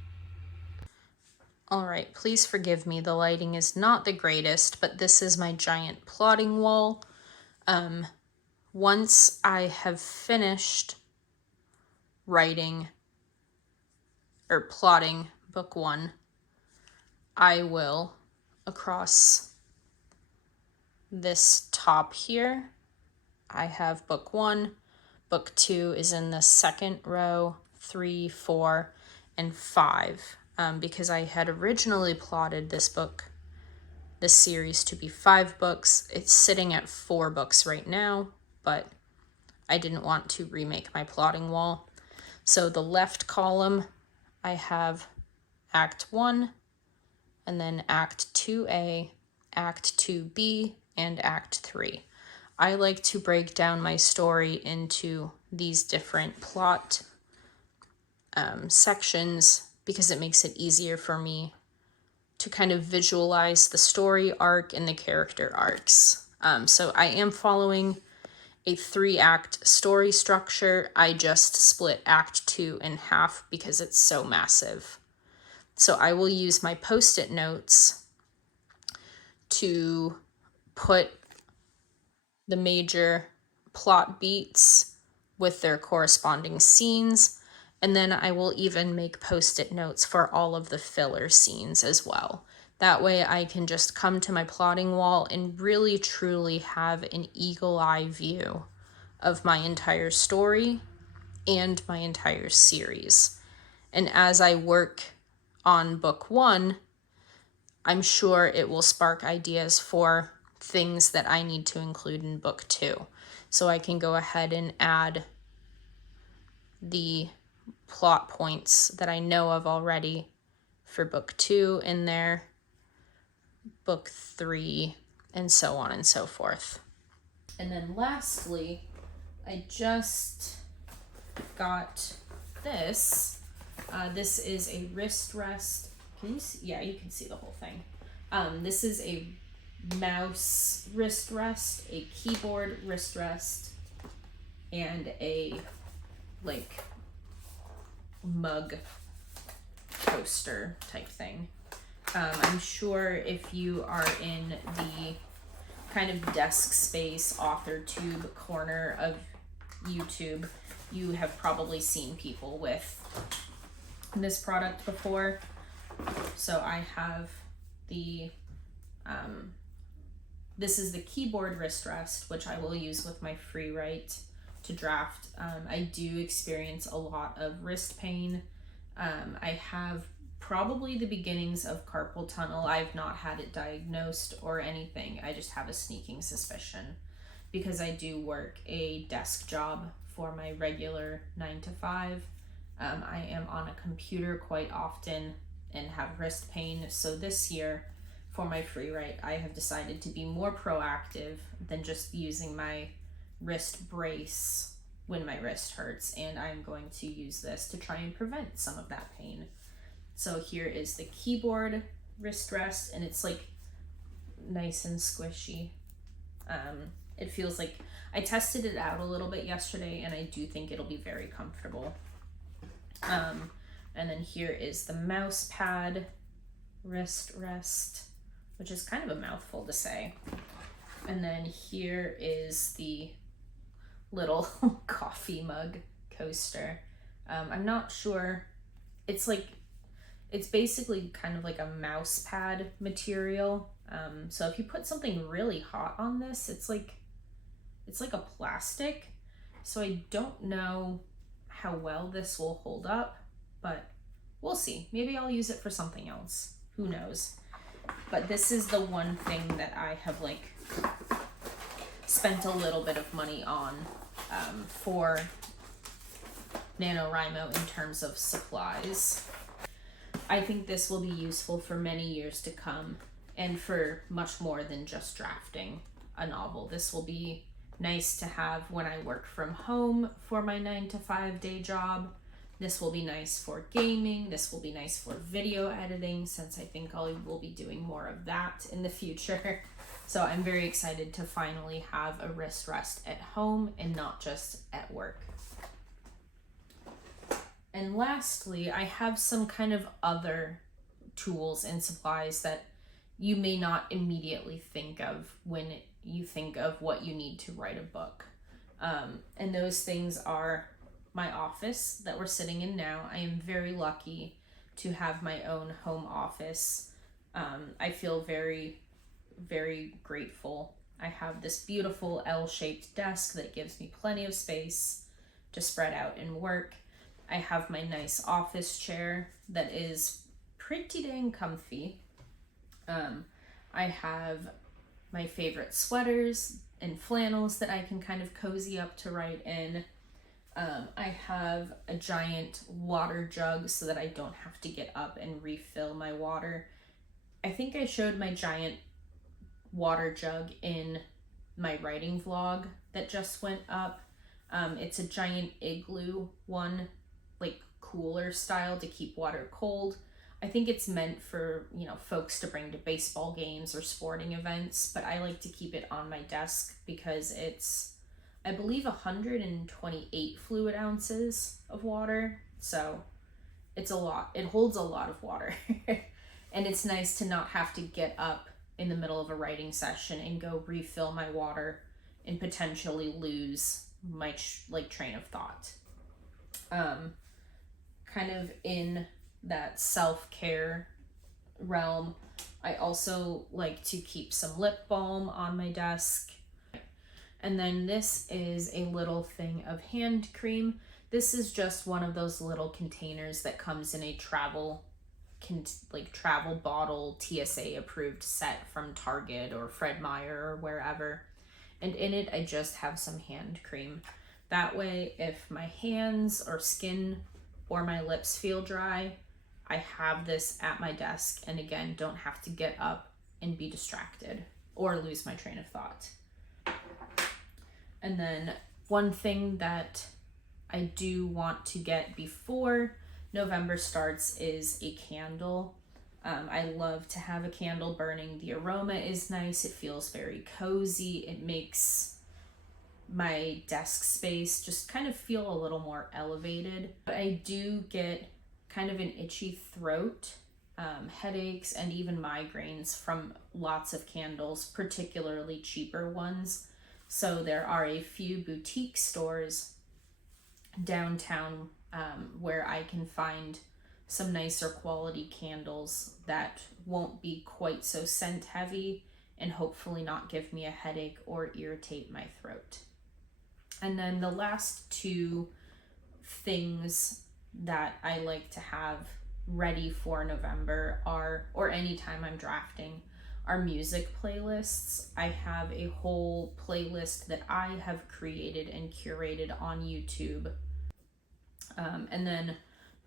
All right, please forgive me, the lighting is not the greatest, but this is my giant plotting wall. Once I have finished writing or plotting book 1, I will, across this top here, I have book 1, book 2 is in the second row, 3, 4, and 5, because I had originally plotted this series to be 5 books. It's sitting at 4 books right now, but I didn't want to remake my plotting wall. So the left column, I have Act 1, and then Act 2A, Act 2B, and Act 3. I like to break down my story into these different plot sections because it makes it easier for me to kind of visualize the story arc and the character arcs. So I am following a 3-act story structure. I just split Act 2 in half because it's so massive. So I will use my Post-it notes to put the major plot beats with their corresponding scenes, and then I will even make Post-it notes for all of the filler scenes as well. That way I can just come to my plotting wall and really truly have an eagle-eye view of my entire story and my entire series. And as I work on book 1, I'm sure it will spark ideas for things that I need to include in book 2. So I can go ahead and add the plot points that I know of already for book 2 in there, book 3, and so on and so forth. And then lastly, I just got this. This is a wrist rest. Can you see? Yeah, you can see the whole thing. This is a mouse wrist rest, a keyboard wrist rest, and a like mug coaster type thing. I'm sure if you are in the kind of desk space author tube corner of YouTube, you have probably seen people with this product before. So I have the this is the keyboard wrist rest, which I will use with my free write to draft. I do experience a lot of wrist pain. I have probably the beginnings of carpal tunnel. I've not had it diagnosed or anything. I just have a sneaking suspicion because I do work a desk job for my regular 9 to 5. I am on a computer quite often and have wrist pain. So this year for my free write, I have decided to be more proactive than just using my wrist brace when my wrist hurts, and I'm going to use this to try and prevent some of that pain. So here is the keyboard wrist rest, and it's like nice and squishy. It feels like I tested it out a little bit yesterday, and I do think it'll be very comfortable. And then here is the mouse pad wrist rest, which is kind of a mouthful to say. And then here is the little coffee mug coaster. I'm not sure. It's basically kind of like a mouse pad material. So if you put something really hot on this, it's like a plastic. So I don't know how well this will hold up, but we'll see. Maybe I'll use it for something else. Who knows? But this is the one thing that I have spent a little bit of money on for NaNoWriMo in terms of supplies. I think this will be useful for many years to come and for much more than just drafting a novel. This will be nice to have when I work from home for my 9 to 5 day job. This will be nice for gaming. This will be nice for video editing, since I think I will be doing more of that in the future. So I'm very excited to finally have a wrist rest at home and not just at work. And lastly, I have some kind of other tools and supplies that you may not immediately think of when you think of what you need to write a book. And those things are my office that we're sitting in now. I am very lucky to have my own home office. I feel very, very grateful. I have this beautiful L-shaped desk that gives me plenty of space to spread out and work. I have my nice office chair that is pretty dang comfy. I have my favorite sweaters and flannels that I can kind of cozy up to write in. I have a giant water jug so that I don't have to get up and refill my water. I think I showed my giant water jug in my writing vlog that just went up. It's a giant igloo one, like cooler style to keep water cold. I think it's meant for, folks to bring to baseball games or sporting events, but I like to keep it on my desk because it's, I believe, 128 fluid ounces of water. So it's a lot. It holds a lot of water. And it's nice to not have to get up in the middle of a writing session and go refill my water and potentially lose my train of thought. Kind of in that self-care realm, I also like to keep some lip balm on my desk. And then this is a little thing of hand cream. This is just one of those little containers that comes in a travel bottle TSA approved set from Target or Fred Meyer or wherever. And in it, I just have some hand cream. That way, if my hands or skin or my lips feel dry, I have this at my desk, and again, don't have to get up and be distracted or lose my train of thought. And then one thing that I do want to get before November starts is a candle. I love to have a candle burning. The aroma is nice. It feels very cozy. It makes my desk space just kind of feel a little more elevated. But I do get kind of an itchy throat, headaches, and even migraines from lots of candles, particularly cheaper ones. So there are a few boutique stores downtown where I can find some nicer quality candles that won't be quite so scent heavy and hopefully not give me a headache or irritate my throat. And then the last two things that I like to have ready for November are, or anytime I'm drafting, are music playlists. I have a whole playlist that I have created and curated on YouTube. And then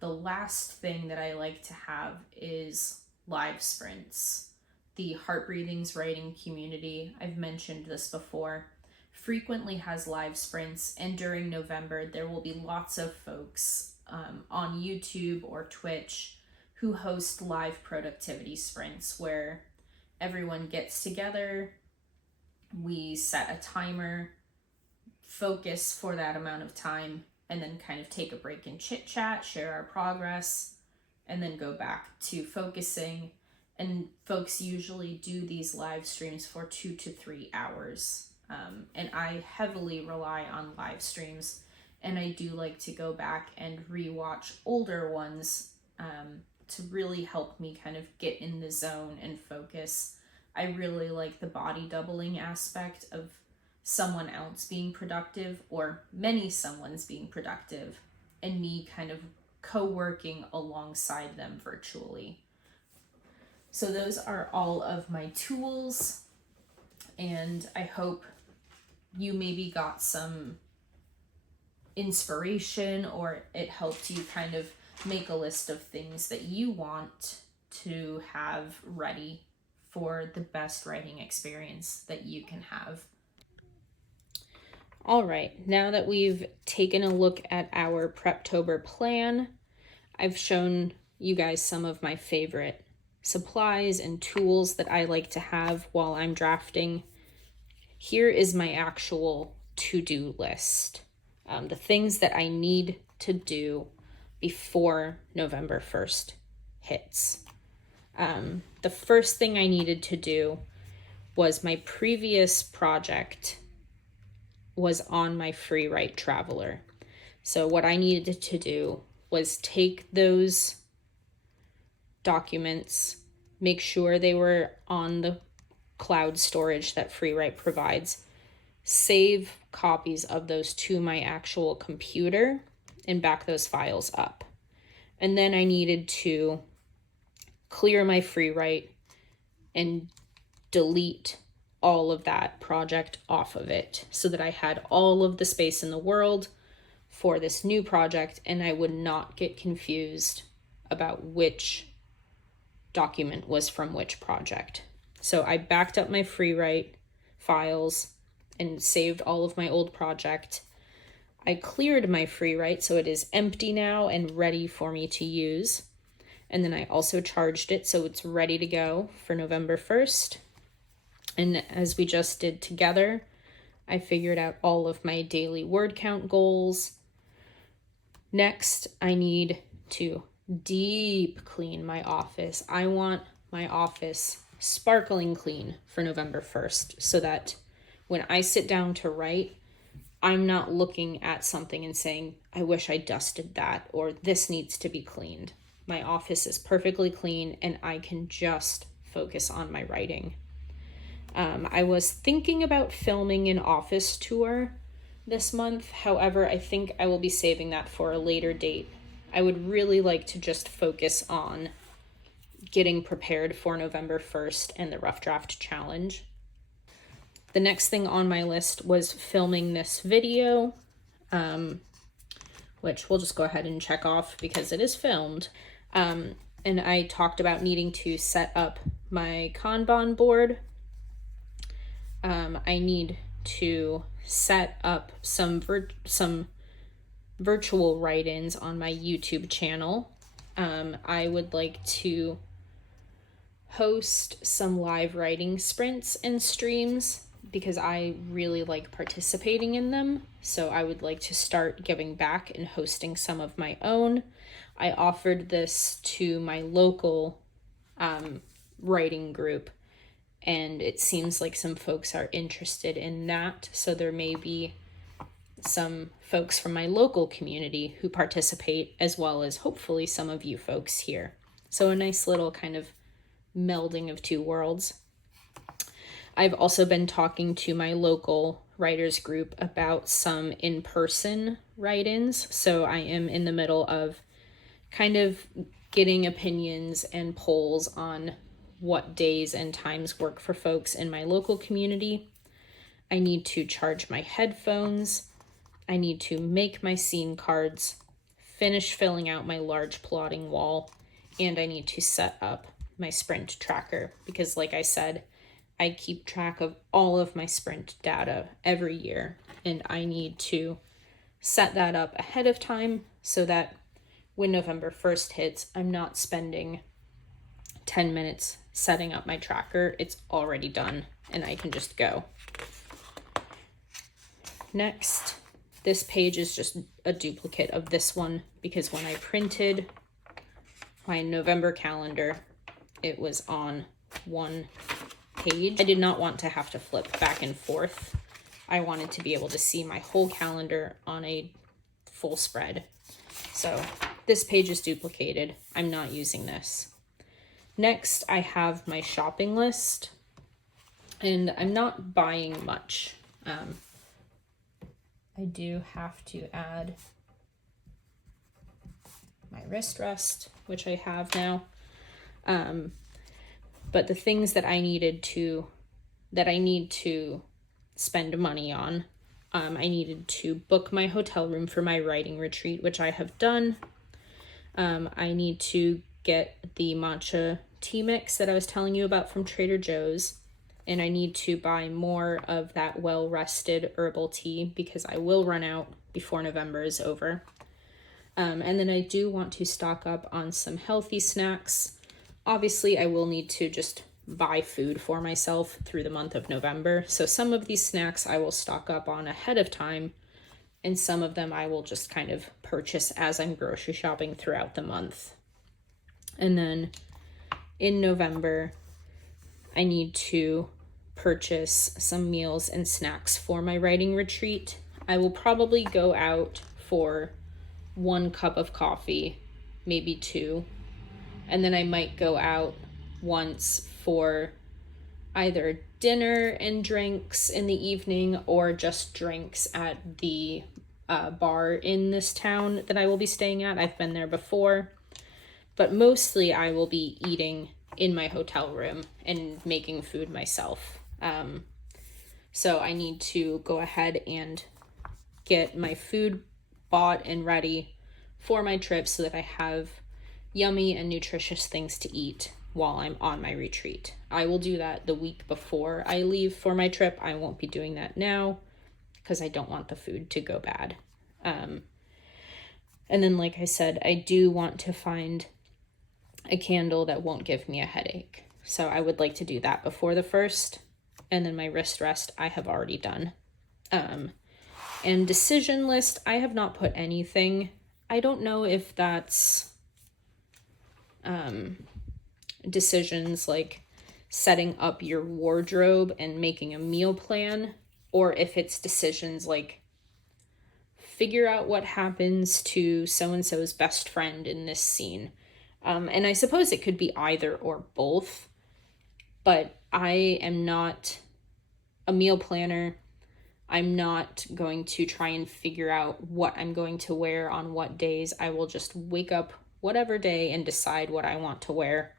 the last thing that I like to have is live sprints. The Heart Breathings writing community, I've mentioned this before, frequently has live sprints, and during November there will be lots of folks on YouTube or Twitch who host live productivity sprints where everyone gets together, we set a timer, focus for that amount of time, and then kind of take a break and chit chat, share our progress, and then go back to focusing. And folks usually do these live streams for 2 to 3 hours. And I heavily rely on live streams, and I do like to go back and rewatch older ones to really help me kind of get in the zone and focus. I really like the body doubling aspect of someone else being productive, or many someones being productive, and me kind of co-working alongside them virtually. So those are all of my tools, and I hope you maybe got some inspiration, or it helped you kind of make a list of things that you want to have ready for the best writing experience that you can have. All right, now that we've taken a look at our Preptober plan, I've shown you guys some of my favorite supplies and tools that I like to have while I'm drafting. Here is my actual to-do list. The things that I need to do before November 1st hits. The first thing I needed to do was my previous project was on my free write traveler. So what I needed to do was take those documents, make sure they were on the cloud storage that FreeWrite provides, save copies of those to my actual computer, and back those files up. And then I needed to clear my FreeWrite and delete all of that project off of it so that I had all of the space in the world for this new project, and I would not get confused about which document was from which project. So I backed up my FreeWrite files and saved all of my old project. I cleared my FreeWrite, so it is empty now and ready for me to use. And then I also charged it so it's ready to go for November 1st. And as we just did together, I figured out all of my daily word count goals. Next, I need to deep clean my office. I want my office sparkling clean for November 1st so that when I sit down to write, I'm not looking at something and saying, I wish I dusted that, or this needs to be cleaned. My office is perfectly clean and I can just focus on my writing. I was thinking about filming an office tour this month. However, I think I will be saving that for a later date. I would really like to just focus on getting prepared for November 1st and the Rough Draft Challenge. The next thing on my list was filming this video, which we'll just go ahead and check off because it is filmed. And I talked about needing to set up my Kanban board. I need to set up some virtual write-ins on my YouTube channel. I would like to host some live writing sprints and streams because I really like participating in them. So I would like to start giving back and hosting some of my own. I offered this to my local writing group, and it seems like some folks are interested in that. So there may be some folks from my local community who participate, as well as hopefully some of you folks here. So a nice little kind of melding of two worlds. I've also been talking to my local writers group about some in-person write-ins. So I am in the middle of kind of getting opinions and polls on what days and times work for folks in my local community. I need to charge my headphones. I need to make my scene cards, finish filling out my large plotting wall, and I need to set up my sprint tracker because, like I said, I keep track of all of my sprint data every year, and I need to set that up ahead of time so that when November 1st hits, I'm not spending 10 minutes setting up my tracker. It's already done and I can just go. Next, this page is just a duplicate of this one because when I printed my November calendar, it was on one page. I did not want to have to flip back and forth. I wanted to be able to see my whole calendar on a full spread. So this page is duplicated. I'm not using this. Next, I have my shopping list, and I'm not buying much. I do have to add my wrist rest, which I have now. But the things that I need to spend money on, I needed to book my hotel room for my writing retreat, which I have done. I need to get the matcha tea mix that I was telling you about from Trader Joe's, and I need to buy more of that well-rested herbal tea because I will run out before November is over. And then I do want to stock up on some healthy snacks. Obviously, I will need to just buy food for myself through the month of November. So some of these snacks I will stock up on ahead of time, and some of them I will just kind of purchase as I'm grocery shopping throughout the month. And then in November, I need to purchase some meals and snacks for my writing retreat. I will probably go out for 1 cup of coffee, maybe 2. And then I might go out once for either dinner and drinks in the evening or just drinks at the bar in this town that I will be staying at. I've been there before. But mostly I will be eating in my hotel room and making food myself. So I need to go ahead and get my food bought and ready for my trip so that I have yummy and nutritious things to eat while I'm on my retreat. I will do that the week before I leave for my trip. I won't be doing that now because I don't want the food to go bad. And then, like I said, I do want to find a candle that won't give me a headache. So I would like to do that before the 1st. And then my wrist rest I have already done. And decision list, I have not put anything. I don't know if that's decisions like setting up your wardrobe and making a meal plan, or if it's decisions like figure out what happens to so-and-so's best friend in this scene. And I suppose it could be either or both, but I am not a meal planner. I'm not going to try and figure out what I'm going to wear on what days. I will just wake up whatever day and decide what I want to wear.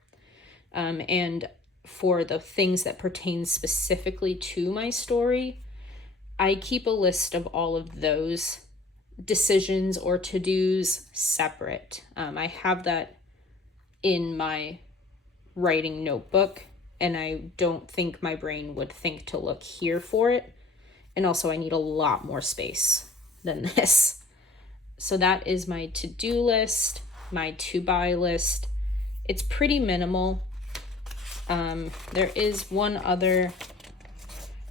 And for the things that pertain specifically to my story, I keep a list of all of those decisions or to-dos separate. I have that in my writing notebook, and I don't think my brain would think to look here for it. And also I need a lot more space than this. So that is my to-do list, my to-buy list. It's pretty minimal. There is one other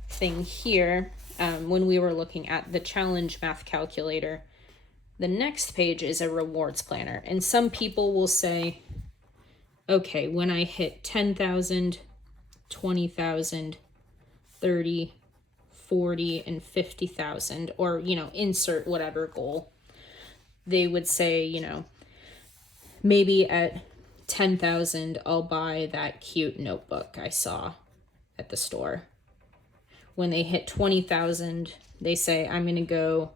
thing here. When we were looking at the challenge math calculator, the next page is a rewards planner. And some people will say, okay, when I hit 10,000, 20,000, 30, 40, and 50,000, or, insert whatever goal, they would say, maybe at 10,000, I'll buy that cute notebook I saw at the store. When they hit 20,000, they say, I'm going to go,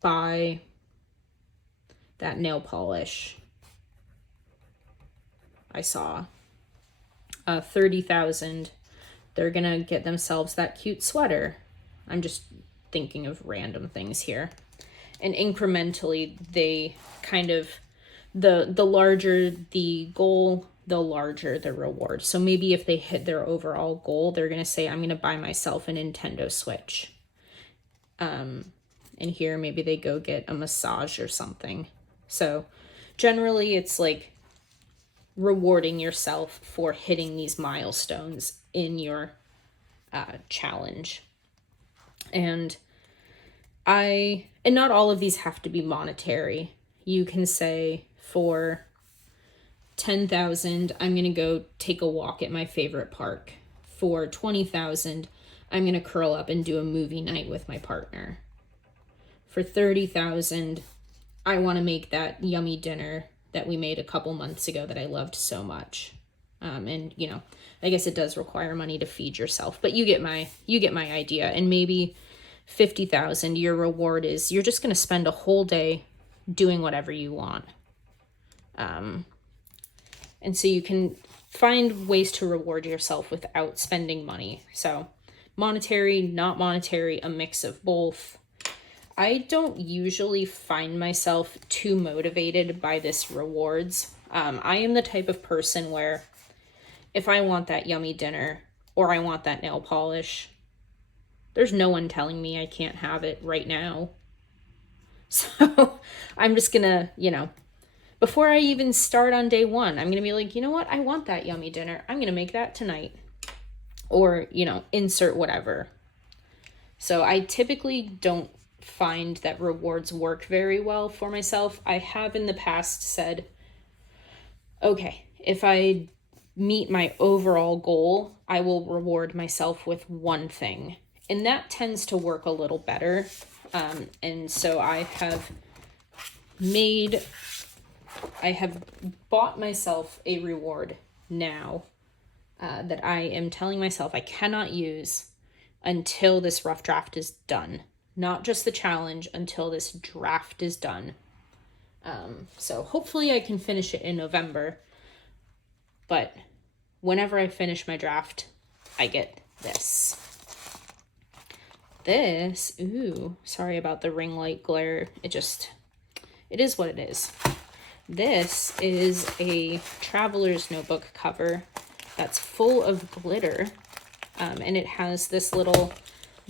buy that nail polish I saw. 30,000, they're going to get themselves that cute sweater. I'm just thinking of random things here. And incrementally, they kind of, the larger the goal, the larger the reward. So maybe if they hit their overall goal, they're going to say, I'm going to buy myself a Nintendo Switch. And here, maybe they go get a massage or something. So generally, it's like rewarding yourself for hitting these milestones in your challenge. And not all of these have to be monetary. You can say, for 10,000, I'm going to go take a walk at my favorite park. For 20,000, I'm going to curl up and do a movie night with my partner. For 30,000, I want to make that yummy dinner that we made a couple months ago that I loved so much. And I guess it does require money to feed yourself, but you get my idea. And maybe 50,000, your reward is you're just going to spend a whole day doing whatever you want. And so you can find ways to reward yourself without spending money. So monetary, not monetary, a mix of both. I don't usually find myself too motivated by this rewards. I am the type of person where if I want that yummy dinner or I want that nail polish, there's no one telling me I can't have it right now. So I'm just gonna, before I even start on day one, I'm gonna be like, you know what? I want that yummy dinner. I'm gonna make that tonight. Or, insert whatever. So I typically don't find that rewards work very well for myself. I have in the past said, okay, if I meet my overall goal, I will reward myself with one thing. And that tends to work a little better. And so I have bought myself a reward now that I am telling myself I cannot use until this rough draft is done. Not just the challenge, until this draft is done. So hopefully I can finish it in November. But whenever I finish my draft, I get this. This, ooh, sorry about the ring light glare. It is what it is. This is a traveler's notebook cover that's full of glitter. And it has this little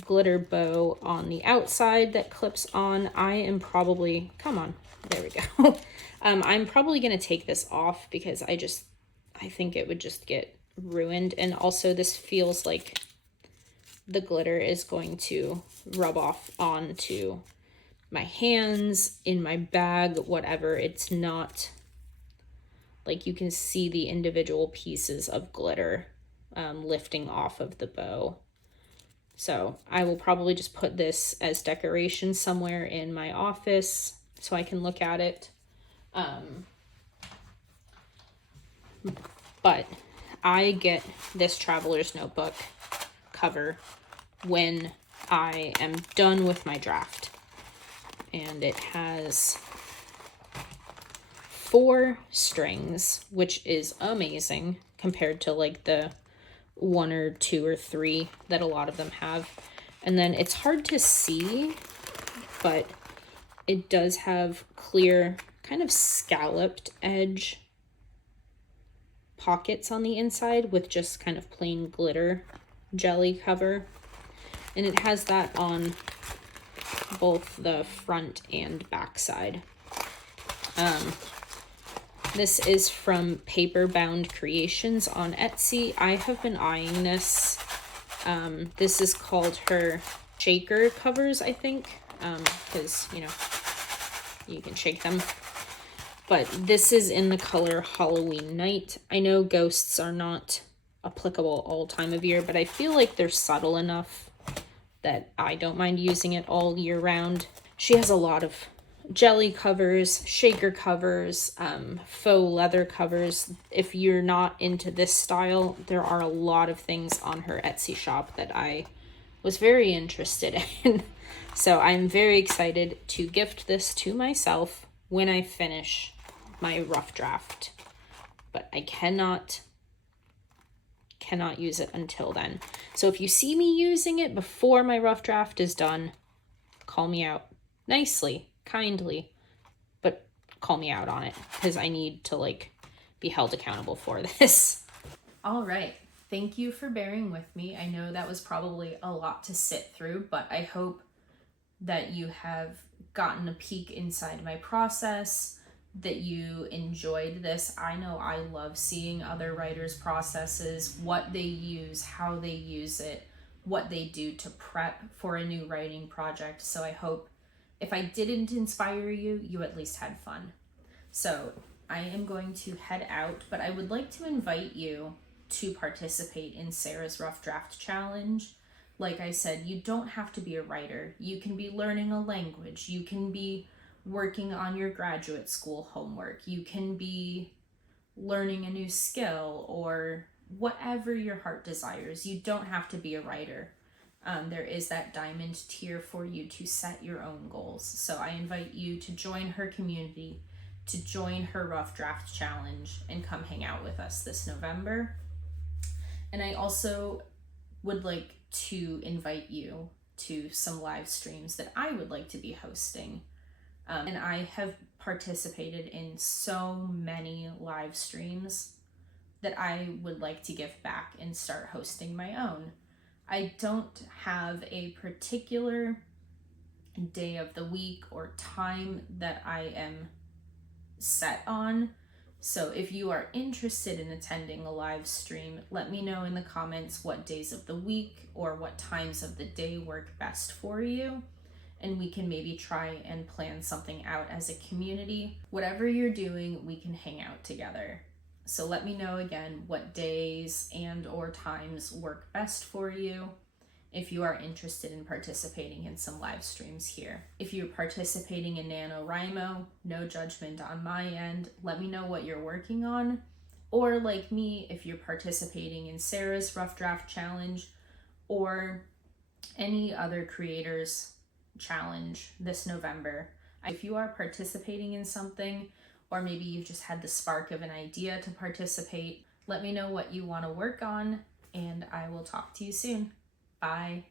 glitter bow on the outside that clips on. I am probably, come on, there we go. I'm probably going to take this off because I think it would just get ruined. And also this feels like the glitter is going to rub off onto my hands, in my bag, whatever. It's not like you can see the individual pieces of glitter lifting off of the bow. So I will probably just put this as decoration somewhere in my office so I can look at it. But I get this traveler's notebook cover when I am done with my draft. And it has 4 strings, which is amazing compared to like the 1 or 2 or 3 that a lot of them have. And then it's hard to see, but it does have clear, kind of scalloped edge pockets on the inside with just kind of plain glitter jelly cover. And it has that on both the front and back side. This is from Paper Bound Creations on Etsy. I have been eyeing this. This is called her shaker covers, I think, because, you know, you can shake them. But this is in the color Halloween Night. I know ghosts are not applicable all time of year, but I feel like they're subtle enough that I don't mind using it all year round. She has a lot of jelly covers, shaker covers, faux leather covers. If you're not into this style, there are a lot of things on her Etsy shop that I was very interested in. So I'm very excited to gift this to myself when I finish my rough draft. But I cannot use it until then. So if you see me using it before my rough draft is done, call me out nicely, kindly, but call me out on it because I need to like be held accountable for this. All right. Thank you for bearing with me. I know that was probably a lot to sit through, but I hope that you have gotten a peek inside my process, that you enjoyed this. I know I love seeing other writers' processes, what they use, how they use it, what they do to prep for a new writing project. So I hope if I didn't inspire you, you at least had fun. So I am going to head out, but I would like to invite you to participate in Sarah's Rough Draft Challenge. Like I said, you don't have to be a writer. You can be learning a language. You can be working on your graduate school homework. You can be learning a new skill or whatever your heart desires. You don't have to be a writer. There is that diamond tier for you to set your own goals. So I invite you to join her community, to join her Rough Draft Challenge, and come hang out with us this November. And I also would like to invite you to some live streams that I would like to be hosting. And I have participated in so many live streams that I would like to give back and start hosting my own. I don't have a particular day of the week or time that I am set on. So if you are interested in attending a live stream, let me know in the comments what days of the week or what times of the day work best for you. And we can maybe try and plan something out as a community. Whatever you're doing, we can hang out together. So let me know again what days and or times work best for you if you are interested in participating in some live streams here. If you're participating in NaNoWriMo, no judgment on my end. Let me know what you're working on. Or like me, if you're participating in Sarah's Rough Draft Challenge or any other creators challenge this November. If you are participating in something, or maybe you've just had the spark of an idea to participate, let me know what you want to work on, and I will talk to you soon. Bye.